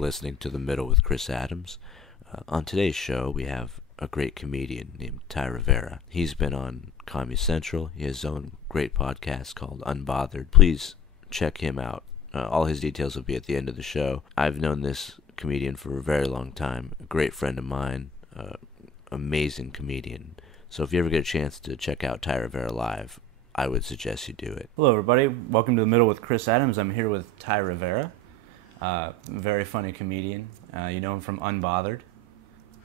listening to The Middle with Chris Adams. On today's show, we have a great comedian named Ty Rivera. He's been on Comedy Central. He has his own great podcast called Unbothered. Please check him out. All his details will be at the end of the show. I've known this comedian for a very long time. A great friend of mine. Amazing comedian. So if you ever get a chance to check out Ty Rivera live, I would suggest you do it. Hello, everybody. Welcome to The Middle with Chris Adams. I'm here with Ty Rivera. Very funny comedian. You know him from Unbothered.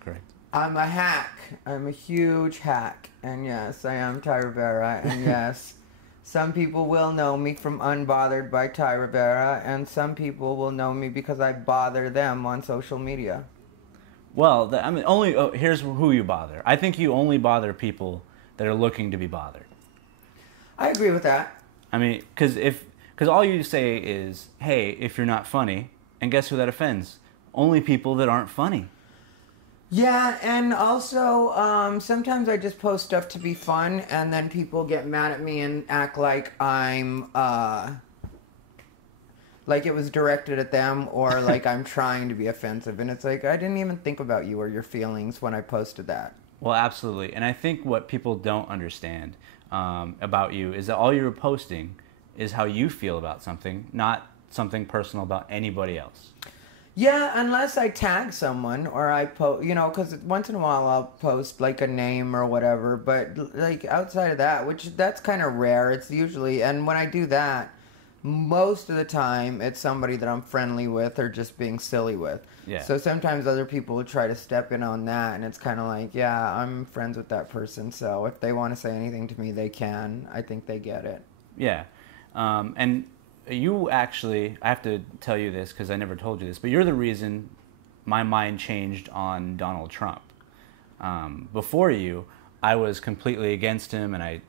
Correct. I'm a hack. I'm a huge hack. And yes, I am Ty Rivera. And yes, some people will know me from Unbothered by Ty Rivera, and some people will know me because I bother them on social media. Well, here's who you bother. I think you only bother people that are looking to be bothered. I agree with that. I mean, because all you say is, hey, if you're not funny, and guess who that offends? Only people that aren't funny. Yeah, and also, sometimes I just post stuff to be fun, and then people get mad at me and act like I'm, like it was directed at them, or like I'm trying to be offensive. And it's like, I didn't even think about you or your feelings when I posted that. Well, absolutely. And I think what people don't understand about you is that all you're posting is how you feel about something, not something personal about anybody else. Yeah, unless I tag someone or I post, because once in a while I'll post like a name or whatever, but like outside of that, which that's kind of rare, it's usually, and when I do that, most of the time it's somebody that I'm friendly with or just being silly with. Yeah. So sometimes other people will try to step in on that, and it's kind of like, yeah, I'm friends with that person, so if they want to say anything to me, they can. I think they get it. Yeah. And you actually, I have to tell you this because I never told you this, but you're the reason my mind changed on Donald Trump. Before you, I was completely against him, and I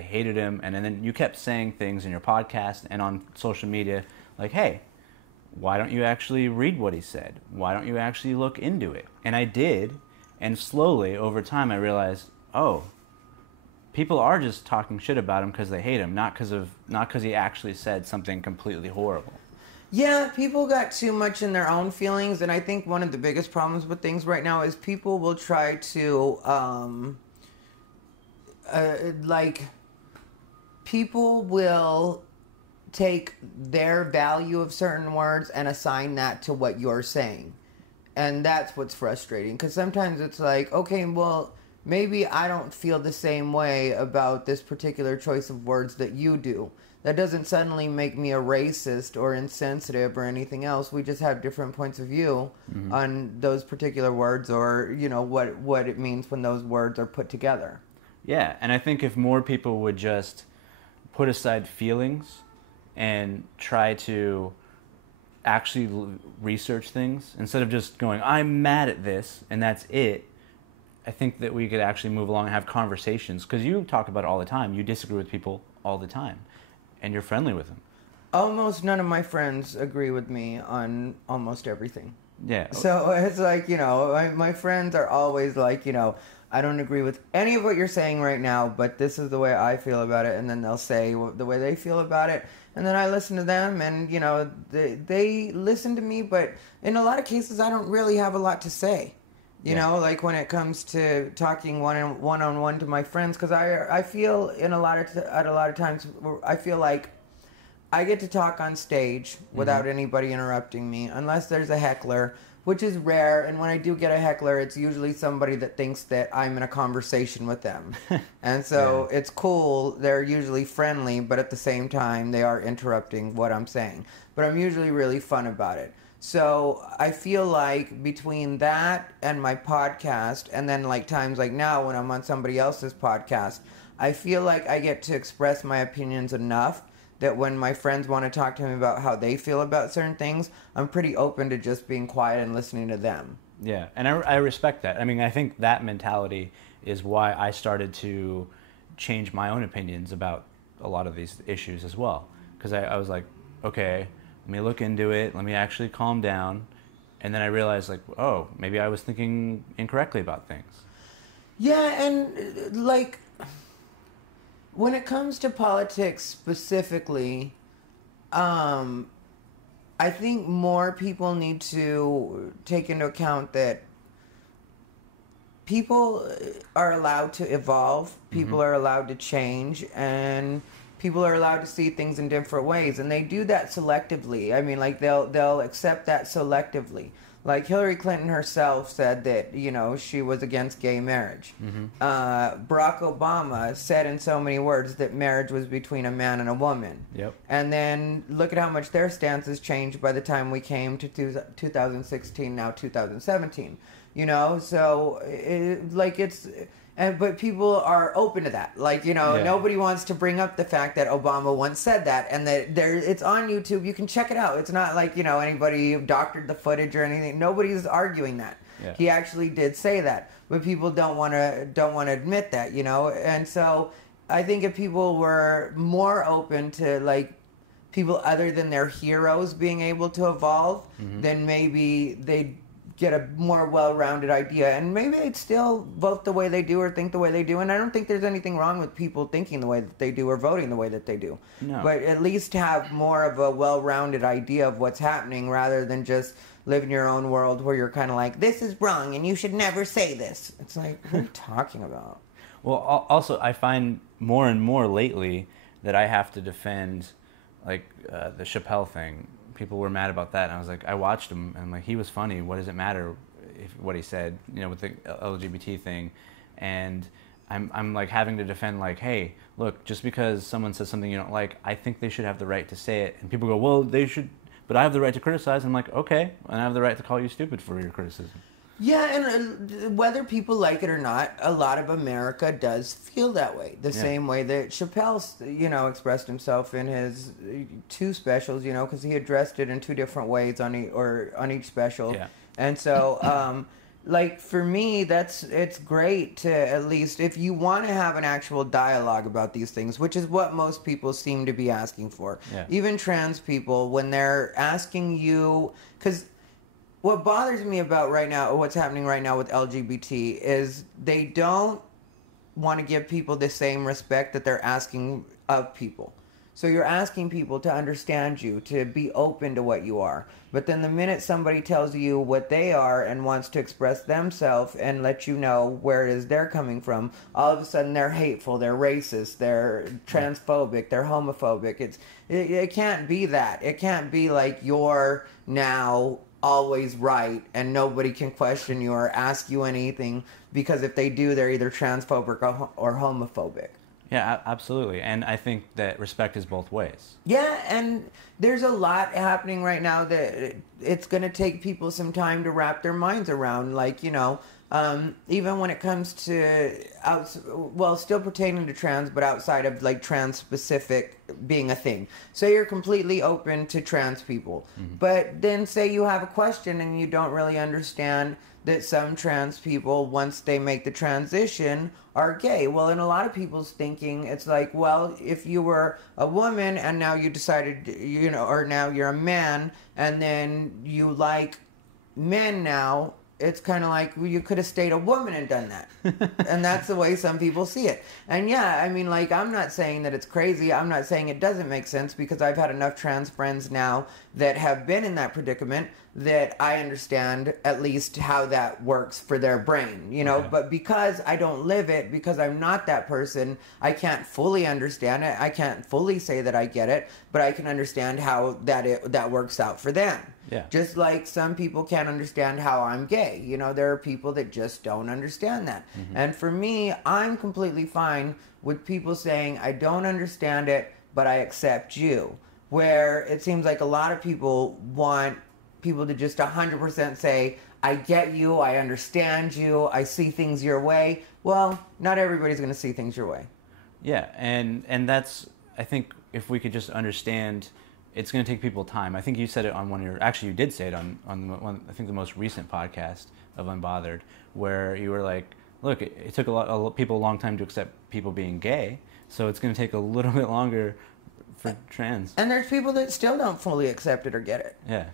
hated him. And then you kept saying things in your podcast and on social media like, hey, why don't you actually read what he said? Why don't you actually look into it? And I did, and slowly over time I realized, oh, people are just talking shit about him because they hate him, not because he actually said something completely horrible. Yeah, people got too much in their own feelings, and I think one of the biggest problems with things right now is people will try to, people will take their value of certain words and assign that to what you're saying. And that's what's frustrating, because sometimes it's like, okay, well, maybe I don't feel the same way about this particular choice of words that you do. That doesn't suddenly make me a racist or insensitive or anything else. We just have different points of view on those particular words, or, what it means when those words are put together. Yeah, and I think if more people would just put aside feelings and try to actually research things, instead of just going, I'm mad at this, and that's it, I think that we could actually move along and have conversations. Because you talk about it all the time. You disagree with people all the time. And you're friendly with them. Almost none of my friends agree with me on almost everything. Yeah. So it's like, my friends are always like, I don't agree with any of what you're saying right now, but this is the way I feel about it. And then they'll say the way they feel about it. And then I listen to them, and, they listen to me. But in a lot of cases, I don't really have a lot to say. You know, like when it comes to talking one-on-one to my friends, because I feel at a lot of times I feel like I get to talk on stage without anybody interrupting me, unless there's a heckler, which is rare. And when I do get a heckler, it's usually somebody that thinks that I'm in a conversation with them. And so it's cool. They're usually friendly, but at the same time, they are interrupting what I'm saying. But I'm usually really fun about it. So I feel like between that and my podcast, and then like times like now when I'm on somebody else's podcast, I feel like I get to express my opinions enough that when my friends want to talk to me about how they feel about certain things, I'm pretty open to just being quiet and listening to them. Yeah, and I respect that. I mean, I think that mentality is why I started to change my own opinions about a lot of these issues as well. Because I was like, okay, let me look into it. Let me actually calm down. And then I realized, like, oh, maybe I was thinking incorrectly about things. Yeah, and, like, when it comes to politics specifically, I I think more people need to take into account that people are allowed to evolve, people are allowed to change, and people are allowed to see things in different ways, and they do that selectively. I mean, like, they'll accept that selectively. Like, Hillary Clinton herself said that, you know, she was against gay marriage. Barack Obama said in so many words that marriage was between a man and a woman. Yep. And then look at how much their stance has changed by the time we came to 2016, now 2017. You know, so, but people are open to that. Like, you know, nobody wants to bring up the fact that Obama once said that, and that it's on YouTube. You can check it out. It's not like, you know, anybody doctored the footage or anything. Nobody's arguing that. Yeah. He actually did say that, but people don't want to admit that, you know. And so I think if people were more open to, like, people other than their heroes being able to evolve, then maybe they'd get a more well-rounded idea, and maybe they'd still vote the way they do or think the way they do. And I don't think there's anything wrong with people thinking the way that they do or voting the way that they do. No. But at least have more of a well-rounded idea of what's happening, rather than just live in your own world where you're kind of like, this is wrong and you should never say this. It's like, what are you talking about? Well, also, I find more and more lately that I have to defend, like, the Chappelle thing. People were mad about that, and I was like, I watched him, and I'm like, he was funny. What does it matter what he said, you know, with the LGBT thing? And I'm like having to defend, like, hey, look, just because someone says something you don't like, I think they should have the right to say it. And people go, well, they should, but I have the right to criticize. I'm like, okay, and I have the right to call you stupid for your criticism. Yeah, and whether people like it or not, a lot of America does feel that way. The same way that Chappelle, you know, expressed himself in his 2 specials, you know, because he addressed it in 2 different ways on each special. Yeah. And so, like, for me, it's great to, at least, if you want to have an actual dialogue about these things, which is what most people seem to be asking for. Yeah. Even trans people, when they're asking you, because what bothers me about right now, or what's happening right now with LGBT, is they don't want to give people the same respect that they're asking of people. So you're asking people to understand you, to be open to what you are. But then the minute somebody tells you what they are and wants to express themselves and let you know where it is they're coming from, all of a sudden they're hateful, they're racist, they're transphobic, they're homophobic. It can't be that. It can't be like you're now always right and nobody can question you or ask you anything, because if they do, they're either transphobic or homophobic. Yeah, absolutely. And I think that respect is both ways. Yeah, and there's a lot happening right now that it's going to take people some time to wrap their minds around. Like, you know, even when it comes to, still pertaining to trans, but outside of, like, trans-specific being a thing. Say you're completely open to trans people, but then say you have a question and you don't really understand that some trans people, once they make the transition, are gay. Well, in a lot of people's thinking, it's like, well, if you were a woman and now you decided, you know, or now you're a man and then you like men now, it's kind of like, well, you could have stayed a woman and done that. And that's the way some people see it. And yeah, I mean, like, I'm not saying that it's crazy. I'm not saying it doesn't make sense, because I've had enough trans friends now that have been in that predicament that I understand at least how that works for their brain, you know. Okay. But because I don't live it, because I'm not that person, I can't fully understand it. I can't fully say that I get it, but I can understand how that works out for them. Yeah. Just like some people can't understand how I'm gay. You know, there are people that just don't understand that. And for me, I'm completely fine with people saying, I don't understand it, but I accept you. Where it seems like a lot of people want people to just 100% say, I get you, I understand you, I see things your way. Well, not everybody's going to see things your way. Yeah, and that's, I think, if we could just understand, it's going to take people time. I think you said it on one of your, actually you did say it on one, I think the most recent podcast of Unbothered, where you were like, look, it took people a long time to accept people being gay, so it's going to take a little bit longer for trans. And there's people that still don't fully accept it or get it. Yeah.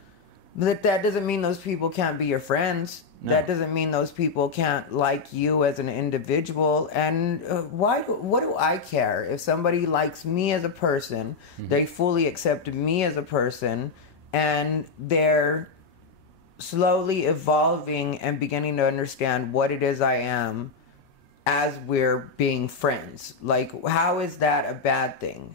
That doesn't mean those people can't be your friends. No. That doesn't mean those people can't like you as an individual. And what do I care if somebody likes me as a person, they fully accept me as a person, and they're slowly evolving and beginning to understand what it is I am as we're being friends. Like, how is that a bad thing?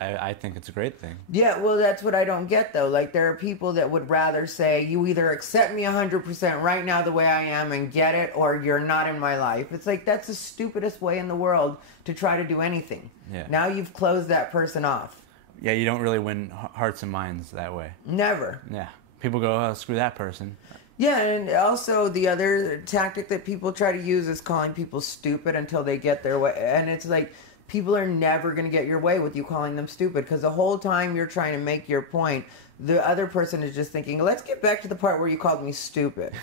I think it's a great thing. Yeah, well, that's what I don't get, though. Like, there are people that would rather say, you either accept me 100% right now the way I am and get it, or you're not in my life. It's like, that's the stupidest way in the world to try to do anything. Yeah. Now you've closed that person off. Yeah, you don't really win hearts and minds that way. Never. Yeah. People go, oh, screw that person. Yeah, and also the other tactic that people try to use is calling people stupid until they get their way. And it's like, people are never going to get your way with you calling them stupid, because the whole time you're trying to make your point, the other person is just thinking, let's get back to the part where you called me stupid.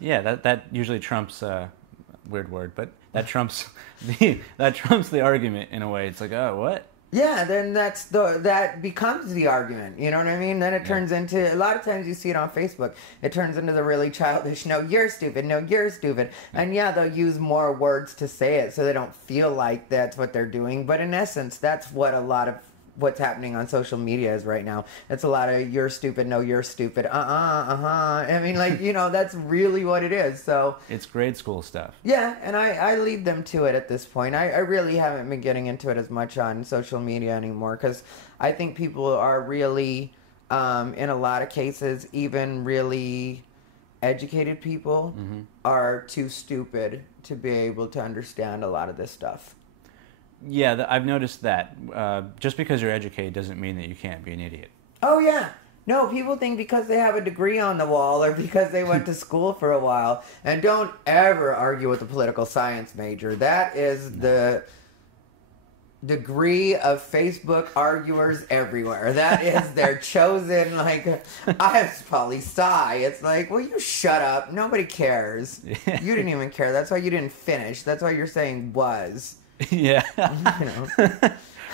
Yeah, that usually trumps, weird word, but that trumps the argument in a way. It's like, oh, what? Yeah, then that becomes the argument. You know what I mean? Then it turns into, a lot of times you see it on Facebook, it turns into the really childish, no, you're stupid, no, you're stupid. And yeah, they'll use more words to say it so they don't feel like that's what they're doing. But in essence, that's what a lot of what's happening on social media is right now. It's a lot of you're stupid, no, you're stupid, I mean, like, you know, that's really what it is. So it's grade school stuff. Yeah, and I lead them to it at this point. I really haven't been getting into it as much on social media anymore, because I think people are really, in a lot of cases, even really educated people are too stupid to be able to understand a lot of this stuff. Yeah, I've noticed that. Just because you're educated doesn't mean that you can't be an idiot. Oh, yeah. No, people think because they have a degree on the wall or because they went to school for a while. And don't ever argue with a political science major. That is the degree of Facebook arguers everywhere. That is their chosen, like, I have poli-sci. It's like, well, you shut up. Nobody cares. You didn't even care. That's why you didn't finish. That's why you're saying was. Yeah. You know.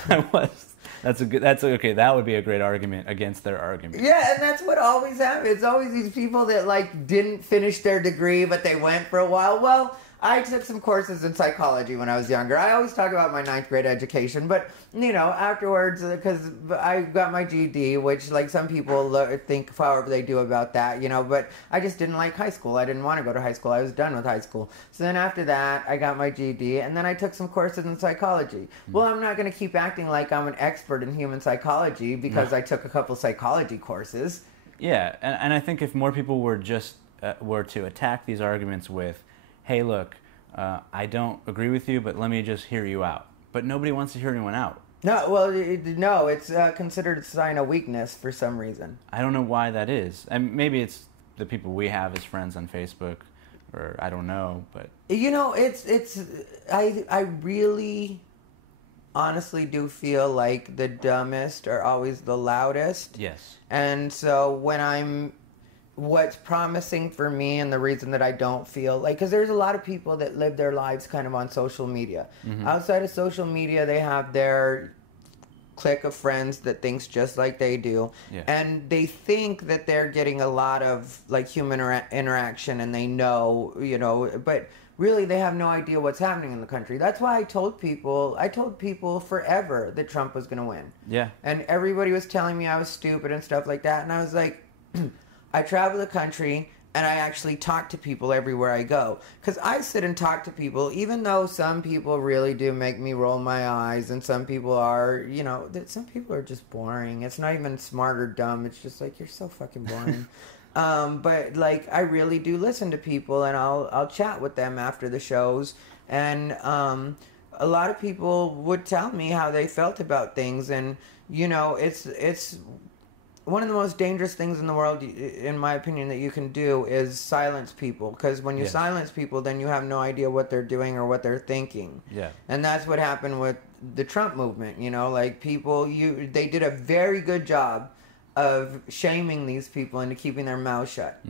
I was. That's okay. That would be a great argument against their argument. Yeah, and that's what always happens. It's always these people that, like, didn't finish their degree, but they went for a while. Well, I took some courses in psychology when I was younger. I always talk about my 9th grade education, but, you know, afterwards, because I got my GED, which, like, some people think however they do about that, you know, but I just didn't like high school. I didn't want to go to high school. I was done with high school. So then after that, I got my GED, and then I took some courses in psychology. Well, I'm not going to keep acting like I'm an expert in human psychology because I took a couple psychology courses. Yeah, and I think if more people were to attack these arguments with, hey, look, I don't agree with you, but let me just hear you out. But nobody wants to hear anyone out. No, well, no, it's considered a sign of weakness for some reason. I don't know why that is. And maybe it's the people we have as friends on Facebook, or I don't know, but... You know, I really honestly do feel like the dumbest are always the loudest. Yes. And so what's promising for me, and the reason that I don't feel like, because there's a lot of people that live their lives kind of on social media. Outside of social media, they have their clique of friends that thinks just like they do, and they think that they're getting a lot of, like, human interaction, and they know, you know, but really they have no idea what's happening in the country. That's why I told people forever that Trump was going to win. Yeah. And everybody was telling me I was stupid and stuff like that, and I was like... I travel the country, and I actually talk to people everywhere I go. Because I sit and talk to people, even though some people really do make me roll my eyes, and some people are, you know, some people are just boring. It's not even smart or dumb. It's just like, you're so fucking boring. But, like, I really do listen to people, and I'll chat with them after the shows. And a lot of people would tell me how they felt about things, and, you know, it's one of the most dangerous things in the world, in my opinion, that you can do is silence people. Because when you silence people, then you have no idea what they're doing or what they're thinking. Yeah. And that's what happened with the Trump movement. You know, like, people, they did a very good job of shaming these people into keeping their mouth shut.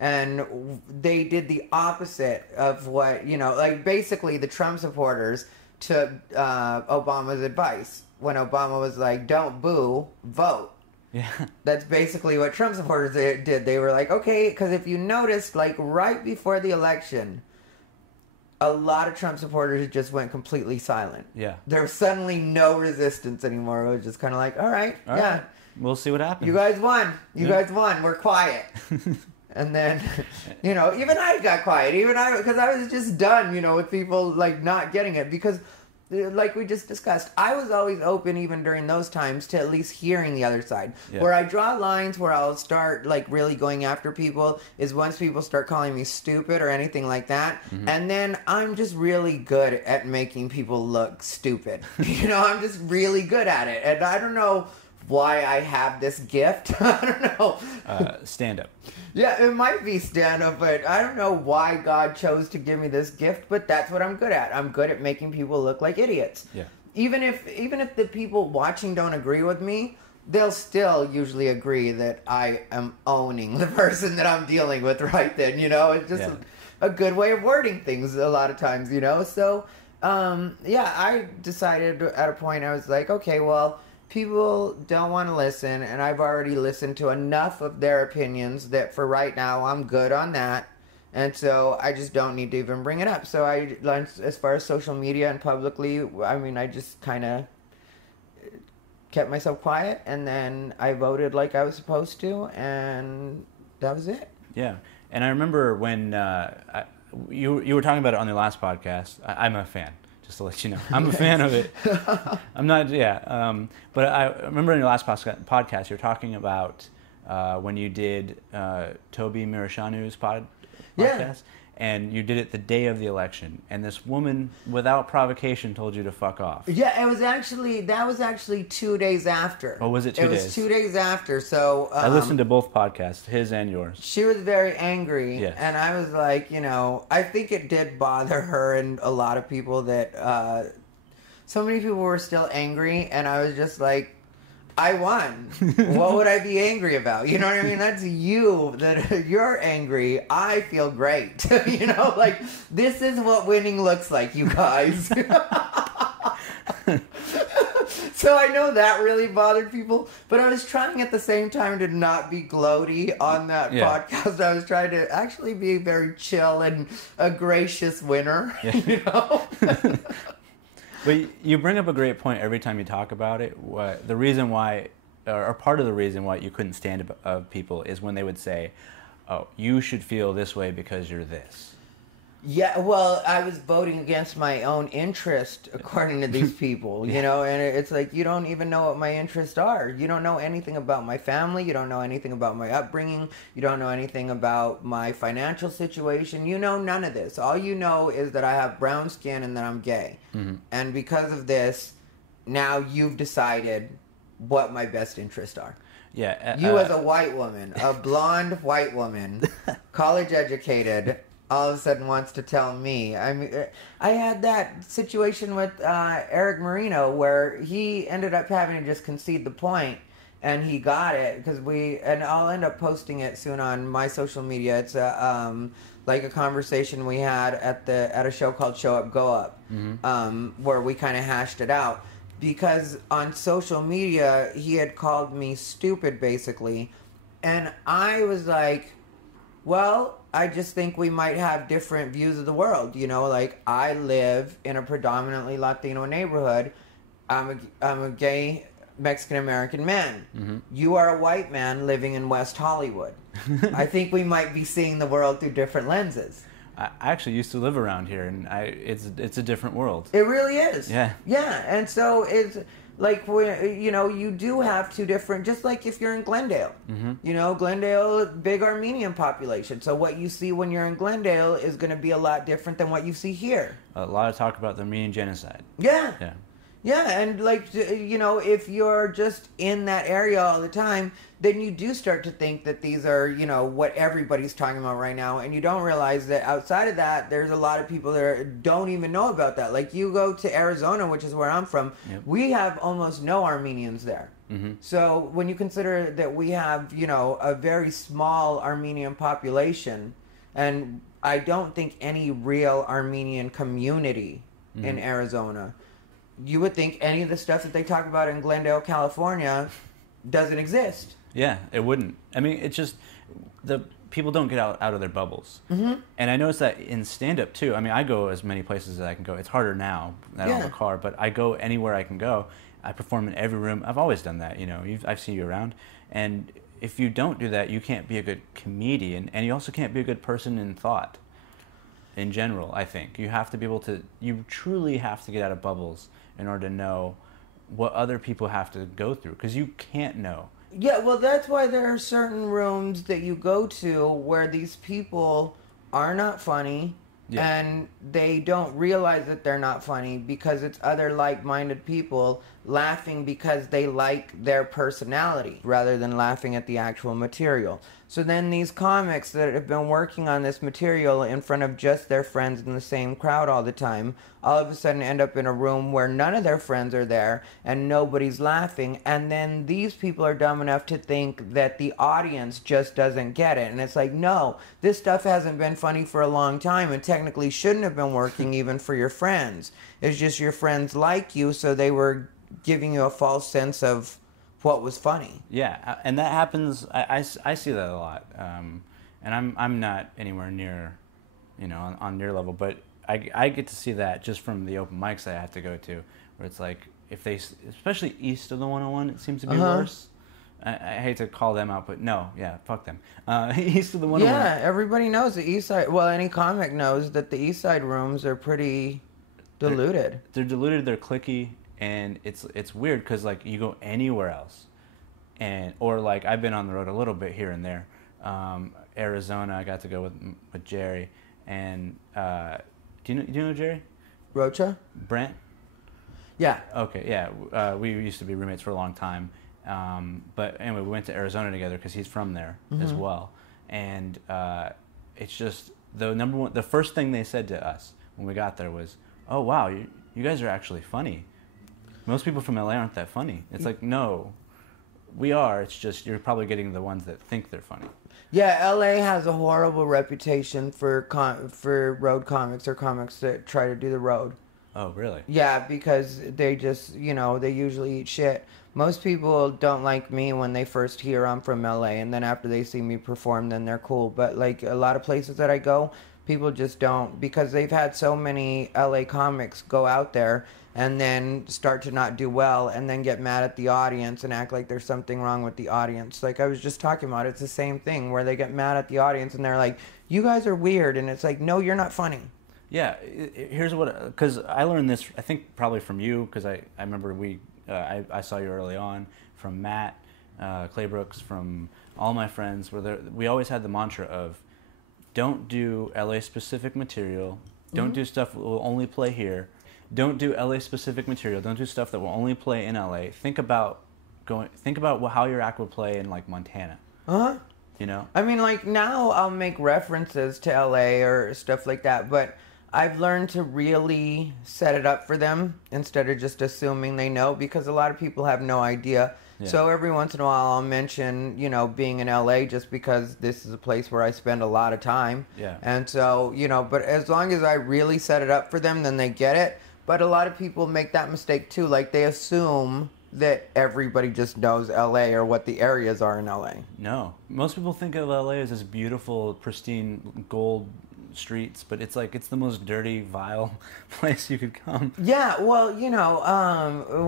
And they did the opposite of what, you know, like, basically the Trump supporters took Obama's advice. When Obama was like, don't boo, vote. Yeah. That's basically what Trump supporters did. They were like, okay, because if you noticed, like, right before the election, a lot of Trump supporters just went completely silent. Yeah. There was suddenly no resistance anymore. It was just kind of like, all right. We'll see what happens. You guys won. You guys won. We're quiet. And then, even I got quiet. Because I was just done, with people, like, not getting it. Because, like we just discussed, I was always open, even during those times, to at least hearing the other side. Yeah. Where I draw lines where I'll start, like, really going after people is once people start calling me stupid or anything like that. Mm-hmm. And then I'm just really good at making people look stupid. I'm just really good at it. And I don't know why I have this gift. I don't know. Stand-up. Yeah, it might be stand-up, but I don't know why God chose to give me this gift, but that's what I'm good at. I'm good at making people look like idiots. Yeah. Even if the people watching don't agree with me, they'll still usually agree that I am owning the person that I'm dealing with right then, It's just a good way of wording things a lot of times, So, I decided at a point, I was like, okay, well, people don't want to listen, and I've already listened to enough of their opinions that for right now I'm good on that, and so I just don't need to even bring it up. So I learned, as far as social media and publicly, I just kind of kept myself quiet, and then I voted like I was supposed to, and that was it. Yeah, and I remember when you were talking about it on the last podcast. I'm a fan. Just to let you know, I'm a fan of it. I'm not, but I remember in your last podcast, you were talking about when you did Toby Mirashanu's podcast, and you did it the day of the election, and this woman, without provocation, told you to fuck off. Yeah, that was actually 2 days after. Oh, was it 2 days? It was 2 days after, so... I listened to both podcasts, his and yours. She was very angry, and I was like, I think it did bother her and a lot of people that... so many people were still angry, and I was just like, I won. What would I be angry about? You know what I mean? That's you. That you're angry. I feel great. Like, this is what winning looks like, you guys. So I know that really bothered people, but I was trying at the same time to not be gloaty on that podcast. I was trying to actually be very chill and a gracious winner, But you bring up a great point every time you talk about it. The reason why, or part of the reason why you couldn't stand people is when they would say, oh, you should feel this way because you're this. Yeah, well, I was voting against my own interest, according to these people, and it's like, you don't even know what my interests are. You don't know anything about my family. You don't know anything about my upbringing. You don't know anything about my financial situation. You know none of this. All you know is that I have brown skin and that I'm gay. Mm-hmm. And because of this, now you've decided what my best interests are. Yeah. You as a white woman, a blonde white woman, college educated, all of a sudden wants to tell me. I mean, I had that situation with Eric Marino where he ended up having to just concede the point, and he got it because and I'll end up posting it soon on my social media. It's like a conversation we had at a show called Show Up, Go Up, where we kind of hashed it out. Because on social media, he had called me stupid, basically, and I was like, well, I just think we might have different views of the world. Like, I live in a predominantly Latino neighborhood. I'm a gay Mexican-American man. Mm-hmm. You are a white man living in West Hollywood. I think we might be seeing the world through different lenses. I actually used to live around here, and it's a different world. It really is. Yeah. Yeah, and so it's... Like, you do have two different, just like if you're in Glendale. Mm-hmm. Glendale, big Armenian population. So what you see when you're in Glendale is going to be a lot different than what you see here. A lot of talk about the Armenian genocide. Yeah. Yeah. Yeah, and if you're just in that area all the time, then you do start to think that these are, what everybody's talking about right now, and you don't realize that outside of that, there's a lot of people that don't even know about that. Like, you go to Arizona, which is where I'm from, we have almost no Armenians there. Mm-hmm. So when you consider that we have, a very small Armenian population, and I don't think any real Armenian community in Arizona, you would think any of the stuff that they talk about in Glendale, California, doesn't exist. Yeah, it wouldn't. I mean, it's just the people don't get out of their bubbles. Mm-hmm. And I notice that in stand-up, too. I mean, I go as many places as I can go. It's harder now that I don't have a car, but I go anywhere I can go. I perform in every room. I've always done that. I've seen you around, and if you don't do that, you can't be a good comedian, and you also can't be a good person in thought. In general, I think you have to be able to. You truly have to get out of bubbles in order to know what other people have to go through, because you can't know. Yeah, well, that's why there are certain rooms that you go to where these people are not funny, and they don't realize that they're not funny because it's other like-minded people laughing because they like their personality rather than laughing at the actual material. So then these comics that have been working on this material in front of just their friends in the same crowd all the time, all of a sudden end up in a room where none of their friends are there and nobody's laughing, and then these people are dumb enough to think that the audience just doesn't get it. And it's like, no, this stuff hasn't been funny for a long time and technically shouldn't have been working even for your friends. It's just your friends like you, so they were giving you a false sense of what was funny. Yeah, and that happens. I see that a lot, and I'm not anywhere near, on your level, but I get to see that just from the open mics I have to go to, where it's like if they, especially east of the 101, it seems to be worse. I hate to call them out, but no, yeah, fuck them. East of the 101. Yeah, everybody knows the east side. Well, any comic knows that the east side rooms are pretty diluted. They're diluted. They're cliquey. And it's weird because like you go anywhere else, or like I've been on the road a little bit here and there. Arizona, I got to go with Jerry, and do you know Jerry? Rocha? Brent? Yeah. Okay, yeah. We used to be roommates for a long time, but anyway, we went to Arizona together because he's from there as well, and it's just the first thing they said to us when we got there was, "Oh wow, you guys are actually funny. Most people from LA aren't that funny." It's like, no, we are. It's just you're probably getting the ones that think they're funny. Yeah, LA has a horrible reputation for road comics or comics that try to do the road. Oh, really? Yeah, because they just, they usually eat shit. Most people don't like me when they first hear I'm from LA, and then after they see me perform, then they're cool. But like a lot of places that I go, people just don't, because they've had so many LA comics go out there and then start to not do well and then get mad at the audience and act like there's something wrong with the audience. Like I was just talking about, it's the same thing where they get mad at the audience and they're like, you guys are weird. And it's like, no, you're not funny. Yeah, here's what, because I learned this, I think probably from you, because I remember I saw you early on, from Matt, Claybrooks, from all my friends, we always had the mantra of, don't do LA-specific material, don't do stuff that will only play here, don't do LA-specific material, don't do stuff that will only play in LA. Think about how your act would play in, like, Montana. Uh-huh. I mean, like, now I'll make references to LA or stuff like that, but I've learned to really set it up for them instead of just assuming they know, because a lot of people have no idea. Yeah. So every once in a while I'll mention, being in LA just because this is a place where I spend a lot of time. Yeah. And so, but as long as I really set it up for them, then they get it. But a lot of people make that mistake too. Like they assume that everybody just knows LA or what the areas are in LA. No. Most people think of LA as this beautiful, pristine, gold streets, but it's the most dirty, vile place you could come. Yeah, well,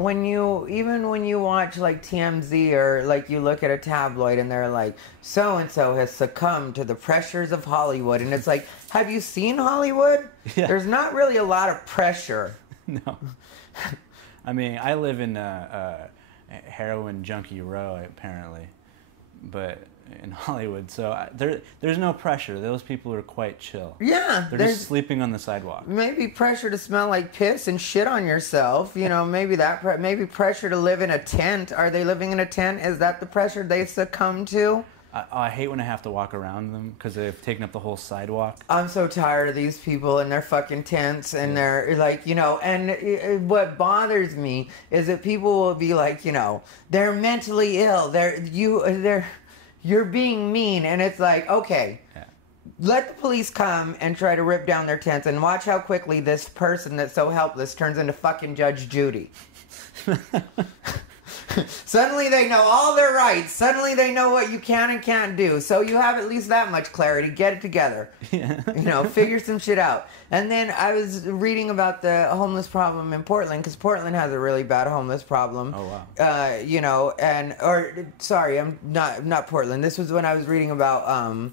when you watch like TMZ or like you look at a tabloid and they're like, so and so has succumbed to the pressures of Hollywood, and it's like, have you seen Hollywood? Yeah. There's not really a lot of pressure. No. I mean, I live in heroin junkie row apparently, but in Hollywood, so there's no pressure. Those people are quite chill. Yeah, they're just sleeping on the sidewalk. Maybe pressure to smell like piss and shit on yourself. Maybe maybe pressure to live in a tent. Are they living in a tent? Is that the pressure they succumb to? I hate when I have to walk around them because they've taken up the whole sidewalk. I'm so tired of these people and their fucking tents and they're like, and what bothers me is that people will be like, they're mentally ill. You're being mean, and it's like, okay, let the police come and try to rip down their tents and watch how quickly this person that's so helpless turns into fucking Judge Judy. Suddenly they know all their rights. Suddenly they know what you can and can't do. So you have at least that much clarity. Get it together. Yeah. Figure some shit out. And then I was reading about the homeless problem in Portland, because Portland has a really bad homeless problem. Oh, wow. I'm not Portland. This was when I was reading about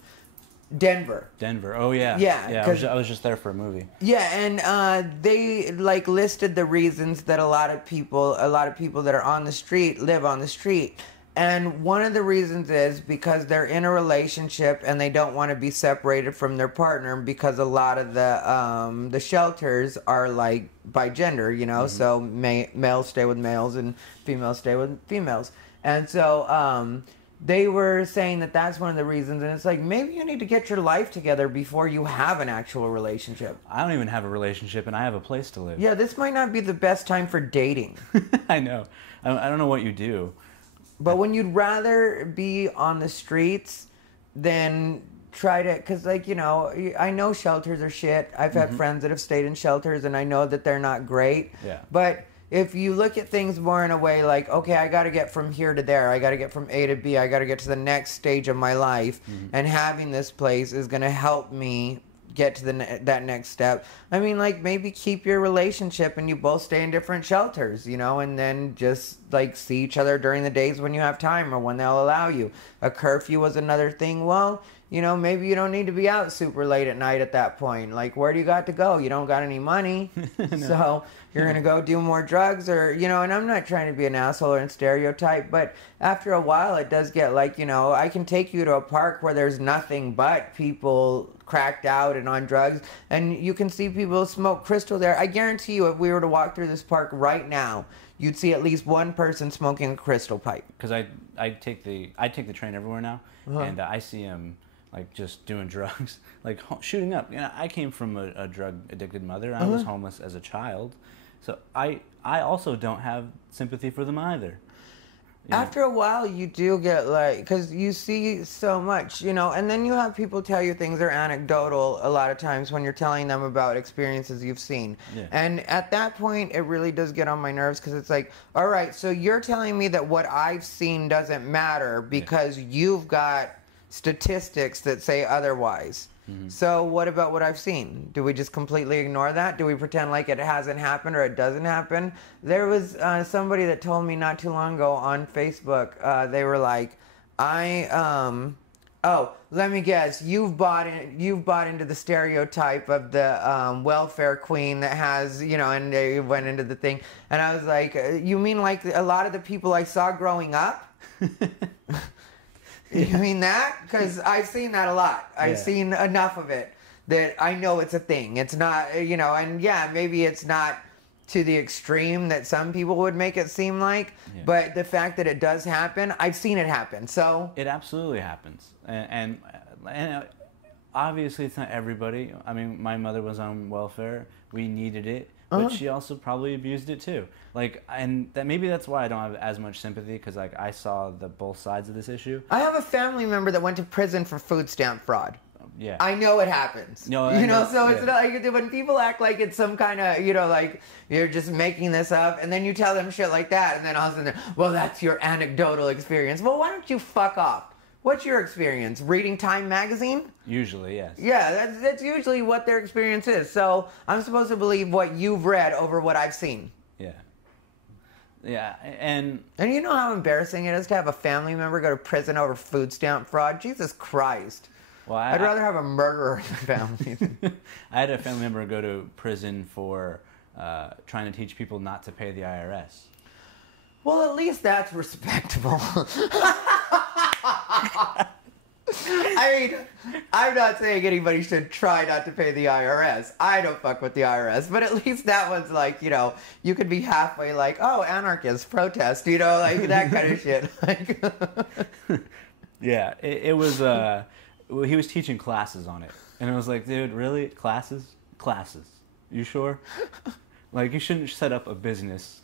Denver. Oh, yeah. Yeah. I was just there for a movie. Yeah, and they listed the reasons that a lot of people that are on the street live on the street. And one of the reasons is because they're in a relationship and they don't want to be separated from their partner, because a lot of the shelters are by gender, Mm-hmm. so males stay with males and females stay with females. And so they were saying that that's one of the reasons, and it's maybe you need to get your life together before you have an actual relationship. I don't even have a relationship, and I have a place to live. Yeah, this might not be the best time for dating. I know. I don't know what you do. But when you'd rather be on the streets than try to, because I know shelters are shit. I've had friends that have stayed in shelters, and I know that they're not great. Yeah. But if you look at things more in a way okay, I got to get from here to there. I got to get from A to B. I got to get to the next stage of my life. And having this place is going to help me get to that next step. I mean, maybe keep your relationship and you both stay in different shelters, and then just see each other during the days when you have time or when they'll allow you. A curfew was another thing. Well, maybe you don't need to be out super late at night at that point. Where do you got to go? You don't got any money. No. So you're going to go do more drugs or, and I'm not trying to be an asshole or a stereotype, but after a while it does get I can take you to a park where there's nothing but people cracked out and on drugs, and you can see people smoke crystal there. I guarantee you, if we were to walk through this park right now, you'd see at least one person smoking a crystal pipe. Because I take the train everywhere now, and I see them just doing drugs, shooting up. I came from a drug addicted mother. I was homeless as a child, so I also don't have sympathy for them either. After a while, you do get because you see so much, and then you have people tell you things that are anecdotal a lot of times when you're telling them about experiences you've seen. Yeah. And at that point, it really does get on my nerves, because it's all right, so you're telling me that what I've seen doesn't matter because you've got statistics that say otherwise. So what about what I've seen? Do we just completely ignore that? Do we pretend like it hasn't happened or it doesn't happen? There was somebody that told me not too long ago on Facebook, they were let me guess, you've bought into the stereotype of the welfare queen that has, and they went into the thing, and I was you mean a lot of the people I saw growing up? You mean that? Because I've seen that a lot. I've seen enough of it that I know it's a thing. It's not, and yeah, maybe it's not to the extreme that some people would make it seem like, but the fact that it does happen, I've seen it happen. So it absolutely happens, and obviously it's not everybody. I mean, my mother was on welfare. We needed it. But she also probably abused it too. And maybe that's why I don't have as much sympathy, because I saw both sides of this issue. I have a family member that went to prison for food stamp fraud. Yeah. I know it happens. No, so it's not when people act like it's some kind of, you're just making this up, and then you tell them shit like that, and then all of a sudden, well, that's your anecdotal experience. Well, why don't you fuck off? What's your experience? Reading Time magazine? Usually, yes. Yeah, that's usually what their experience is. So I'm supposed to believe what you've read over what I've seen. Yeah. Yeah, and you know how embarrassing it is to have a family member go to prison over food stamp fraud? Jesus Christ. Well, I'd rather have a murderer in the family. I had a family member go to prison for trying to teach people not to pay the IRS. Well, at least that's respectable. I mean, I'm not saying anybody should try not to pay the IRS. I don't fuck with the IRS. But at least that one's you could be halfway oh, anarchists, protest, that kind of shit. Yeah, it was, he was teaching classes on it. And it was dude, really? Classes? Classes. You sure? You shouldn't set up a business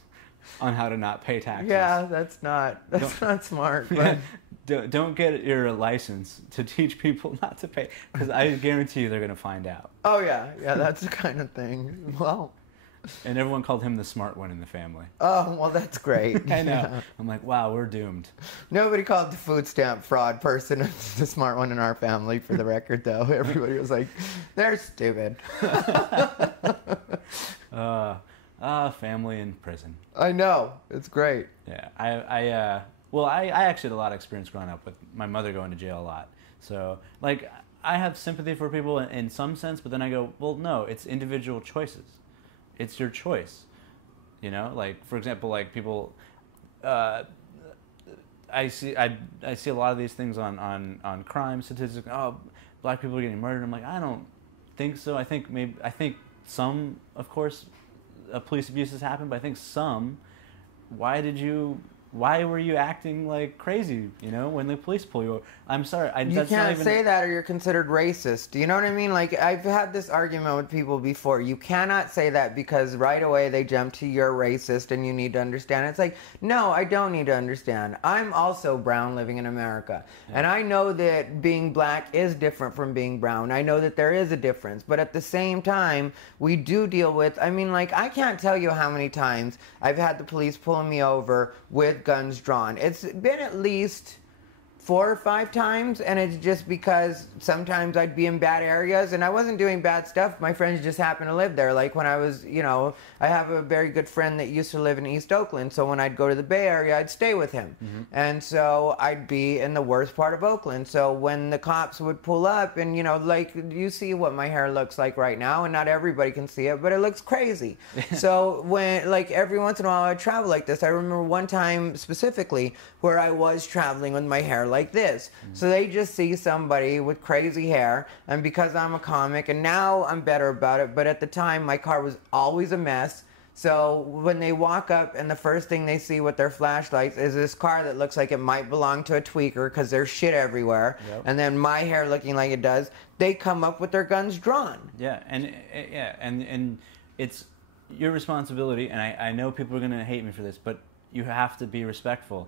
on how to not pay taxes. Yeah, that's not smart. But don't get your license to teach people not to pay, because I guarantee you they're going to find out. Oh yeah, that's the kind of thing. Well, And everyone called him the smart one in the family. Oh, well, that's great. I know. I'm like, wow, we're doomed. Nobody called the food stamp fraud person the smart one in our family, for the record, though. Everybody was like, they're stupid. Family in prison. I know. It's great. Yeah. I actually had a lot of experience growing up with my mother going to jail a lot. So, like, I have sympathy for people in some sense, but then I go, well, no, it's individual choices. It's your choice. You know, like, for example, like people, I see a lot of these things on crime statistics. Oh, black people are getting murdered. I'm like, I don't think so. I think some, of course, police abuses happen, but I think some. Why were you acting like crazy, you know, when the police pull you over? I'm sorry. You can't say that or you're considered racist. Do you know what I mean? Like, I've had this argument with people before. You cannot say that because right away they jump to you're racist and you need to understand. It's like, no, I don't need to understand. I'm also brown living in America. Yeah. And I know that being black is different from being brown. I know that there is a difference. But at the same time, we do deal with, I mean, like, I can't tell you how many times I've had the police pulling me over with guns drawn. It's been at least 4 or 5 times, and it's just because sometimes I'd be in bad areas and I wasn't doing bad stuff. My friends just happened to live there. Like when I was, you know, I have a very good friend that used to live in East Oakland, so when I'd go to the Bay Area, I'd stay with him. Mm-hmm. And so I'd be in the worst part of Oakland. So when the cops would pull up and, you know, like you see what my hair looks like right now, and not everybody can see it, but it looks crazy. So when, like, every once in a while I'd travel like this. I remember one time specifically where I was traveling with my hair like this. Mm-hmm. So they just see somebody with crazy hair, and because I'm a comic, and now I'm better about it, but at the time my car was always a mess. So when they walk up and the first thing they see with their flashlights is this car that looks like it might belong to a tweaker because there's shit everywhere, yep. And then my hair looking like it does, they come up with their guns drawn. Yeah, and it's your responsibility, and I know people are going to hate me for this, but you have to be respectful.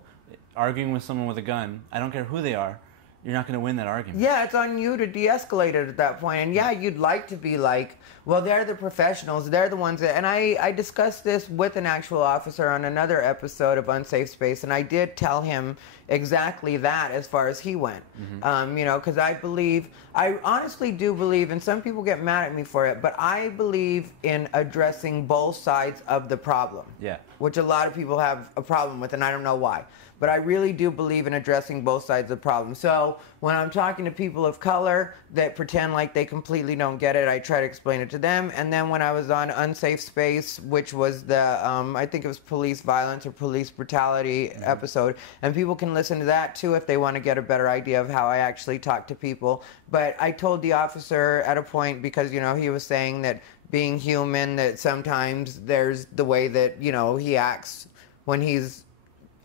Arguing with someone with a gun, I don't care who they are, you're not going to win that argument. Yeah, it's on you to de-escalate it at that point. And yeah, you'd like to be like, well, they're the professionals. They're the ones that... And I discussed this with an actual officer on another episode of Unsafe Space, and I did tell him exactly that as far as he went. Mm-hmm. You know, because I honestly do believe, and some people get mad at me for it, but I believe in addressing both sides of the problem. Yeah. Which a lot of people have a problem with, and I don't know why. But I really do believe in addressing both sides of the problem. So when I'm talking to people of color that pretend like they completely don't get it, I try to explain it to them. And then when I was on Unsafe Space, which was the, I think it was police violence or police brutality episode, and people can listen to that too if they want to get a better idea of how I actually talk to people. But I told the officer at a point, because, you know, he was saying that being human, that sometimes there's the way that, you know, he acts when he's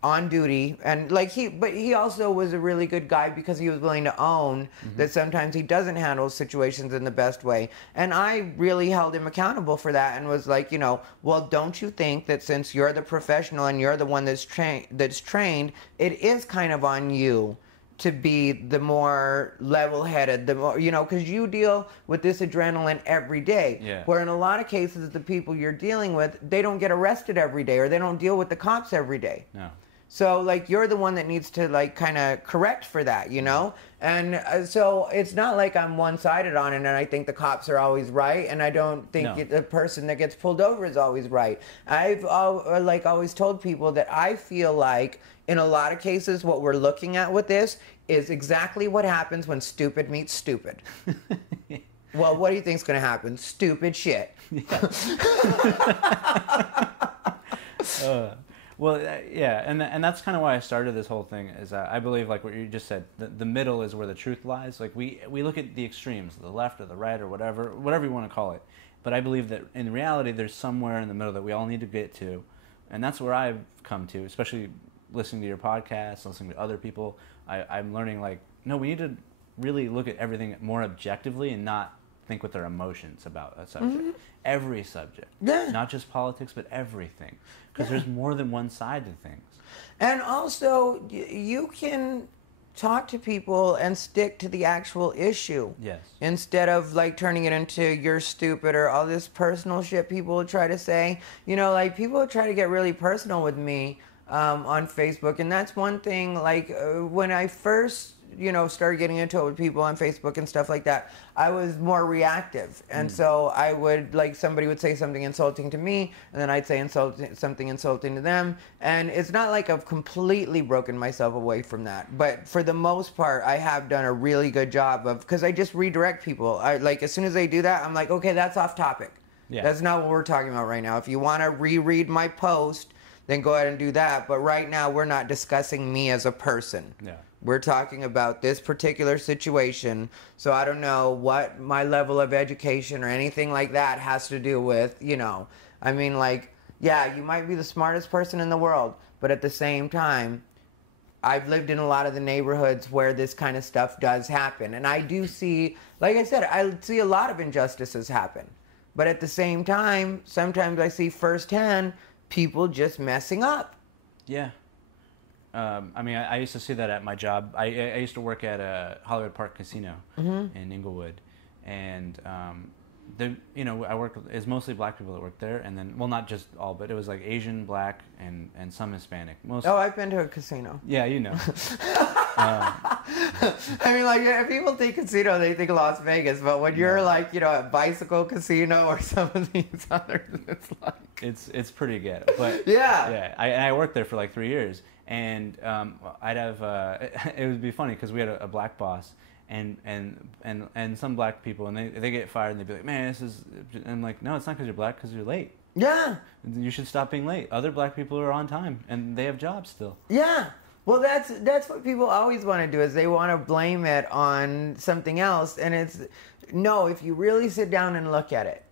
on duty, and like he also was a really good guy because he was willing to own that sometimes he doesn't handle situations in the best way, and I really held him accountable for that and was like, you know, well, don't you think that since you're the professional and you're the one that's trained, it is kind of on you to be the more level-headed, the more, you know, because you deal with this adrenaline every day. Yeah. Where in a lot of cases, the people you're dealing with, they don't get arrested every day, or they don't deal with the cops every day. No. So, like, you're the one that needs to, like, kind of correct for that, you know? And so it's not like I'm one-sided on it and I think the cops are always right, and I don't think the person that gets pulled over is always right. I've, always told people that I feel like, in a lot of cases, what we're looking at with this is exactly what happens when stupid meets stupid. Well, what do you think's going to happen? Stupid shit. Well, yeah, and that's kind of why I started this whole thing, is I believe, like what you just said, the middle is where the truth lies. Like, we look at the extremes, the left or the right or whatever you want to call it. But I believe that in reality there's somewhere in the middle that we all need to get to. And that's where I've come to, especially listening to your podcast, listening to other people. I'm learning, like, no, we need to really look at everything more objectively and not think with their emotions about a subject. Mm-hmm. Every subject. Yeah. Not just politics, but everything. Because there's more than one side to things. And also, you can talk to people and stick to the actual issue. Yes. Instead of like turning it into you're stupid or all this personal shit people will try to say. You know, like people try to get really personal with me on Facebook, and that's one thing. Like when I first, you know, started getting into it with people on Facebook and stuff like that, I was more reactive. And so I would, like, somebody would say something insulting to me, and then I'd say something insulting to them. And it's not like I've completely broken myself away from that. But for the most part, I have done a really good job of, because I just redirect people. Like, as soon as they do that, I'm like, okay, that's off topic. Yeah. That's not what we're talking about right now. If you want to reread my post, then go ahead and do that. But right now, we're not discussing me as a person. Yeah. We're talking about this particular situation, so I don't know what my level of education or anything like that has to do with, you know. I mean, like, yeah, you might be the smartest person in the world, but at the same time, I've lived in a lot of the neighborhoods where this kind of stuff does happen. And I do see, like I said, I see a lot of injustices happen. But at the same time, sometimes I see firsthand people just messing up. Yeah. I mean, I used to see that at my job. I used to work at a Hollywood Park Casino in Inglewood, and you know, I work. It's mostly black people that work there, and then, well, not just all, but it was like Asian, black, and some Hispanic. Most. Oh, I've been to a casino. Yeah, you know. I mean, like, if people think casino, they think Las Vegas, but when you're like, you know, a bicycle casino or some of these others, it's like it's pretty good. But yeah, I worked there for like 3 years. And I'd have it would be funny because we had a black boss and some black people, and they get fired and they'd be like, man, this is, and I'm like, no, it's not because you're black, because you're late. Yeah. You should stop being late. Other black people are on time and they have jobs still. Yeah. Well, that's what people always want to do, is they want to blame it on something else, and it's no. If you really sit down and look at it,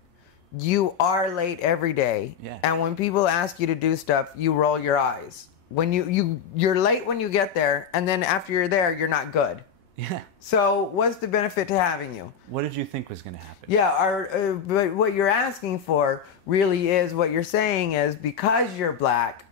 you are late every day. Yeah. And when people ask you to do stuff, you roll your eyes. When you're late when you get there, and then after you're there, you're not good. Yeah. So what's the benefit to having you? What did you think was going to happen? Yeah, but what you're asking for really is, what you're saying is, because you're black,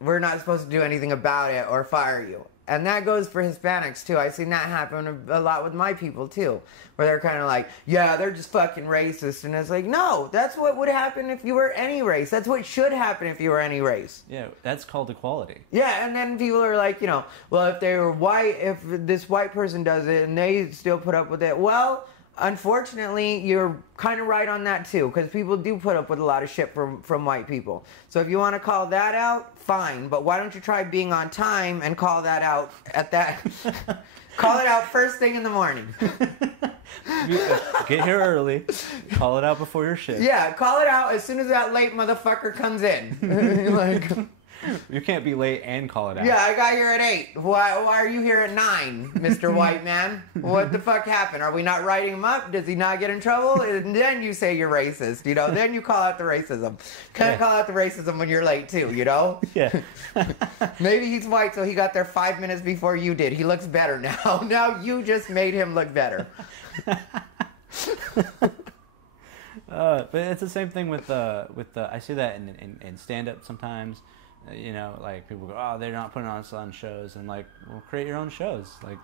we're not supposed to do anything about it or fire you. And that goes for Hispanics, too. I've seen that happen a lot with my people, too. Where they're kind of like, yeah, they're just fucking racist. And it's like, no, that's what would happen if you were any race. That's what should happen if you were any race. Yeah, that's called equality. Yeah, and then people are like, you know, well, if they were white, if this white person does it and they still put up with it, well, unfortunately, you're kind of right on that, too. Because people do put up with a lot of shit from white people. So if you want to call that out, fine. But why don't you try being on time and call that out at that... Call it out first thing in the morning. Get here early. Call it out before your shift. Yeah, call it out as soon as that late motherfucker comes in. Like, you can't be late and call it out. Yeah, I got here at 8. Why are you here at 9, Mr. White Man? What the fuck happened? Are we not writing him up? Does he not get in trouble? And then you say you're racist, you know? Then you call out the racism. Kind of call out the racism when you're late, too, you know? Yeah. Maybe he's white, so he got there 5 minutes before you did. He looks better now. Now you just made him look better. But it's the same thing with I see that in stand-up sometimes. You know, like, people go, oh, they're not putting on shows. And, like, well, create your own shows. Like,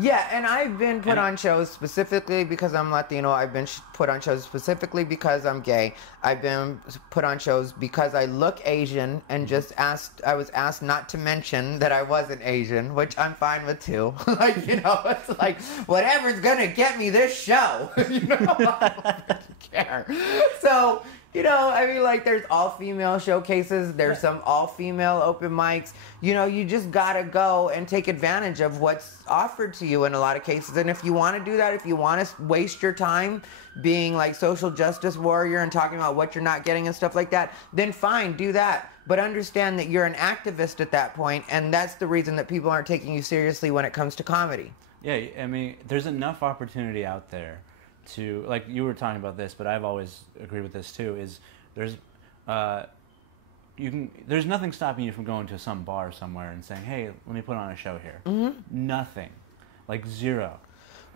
yeah, and I've been put on shows specifically because I'm Latino. I've been put on shows specifically because I'm gay. I've been put on shows because I look Asian, and I was asked not to mention that I wasn't Asian, which I'm fine with, too. Like, you know, it's like, whatever's gonna get me this show. You know, I don't really care. So, you know, I mean, like, there's all-female showcases. There's some all-female open mics. You know, you just gotta go and take advantage of what's offered to you in a lot of cases. And if you want to do that, if you want to waste your time being, like, social justice warrior and talking about what you're not getting and stuff like that, then fine, do that. But understand that you're an activist at that point, and that's the reason that people aren't taking you seriously when it comes to comedy. Yeah, I mean, there's enough opportunity out there to, like, you were talking about this, but I've always agreed with this too, is there's nothing stopping you from going to some bar somewhere and saying, hey, let me put on a show here. Mm-hmm. Nothing. Like, zero.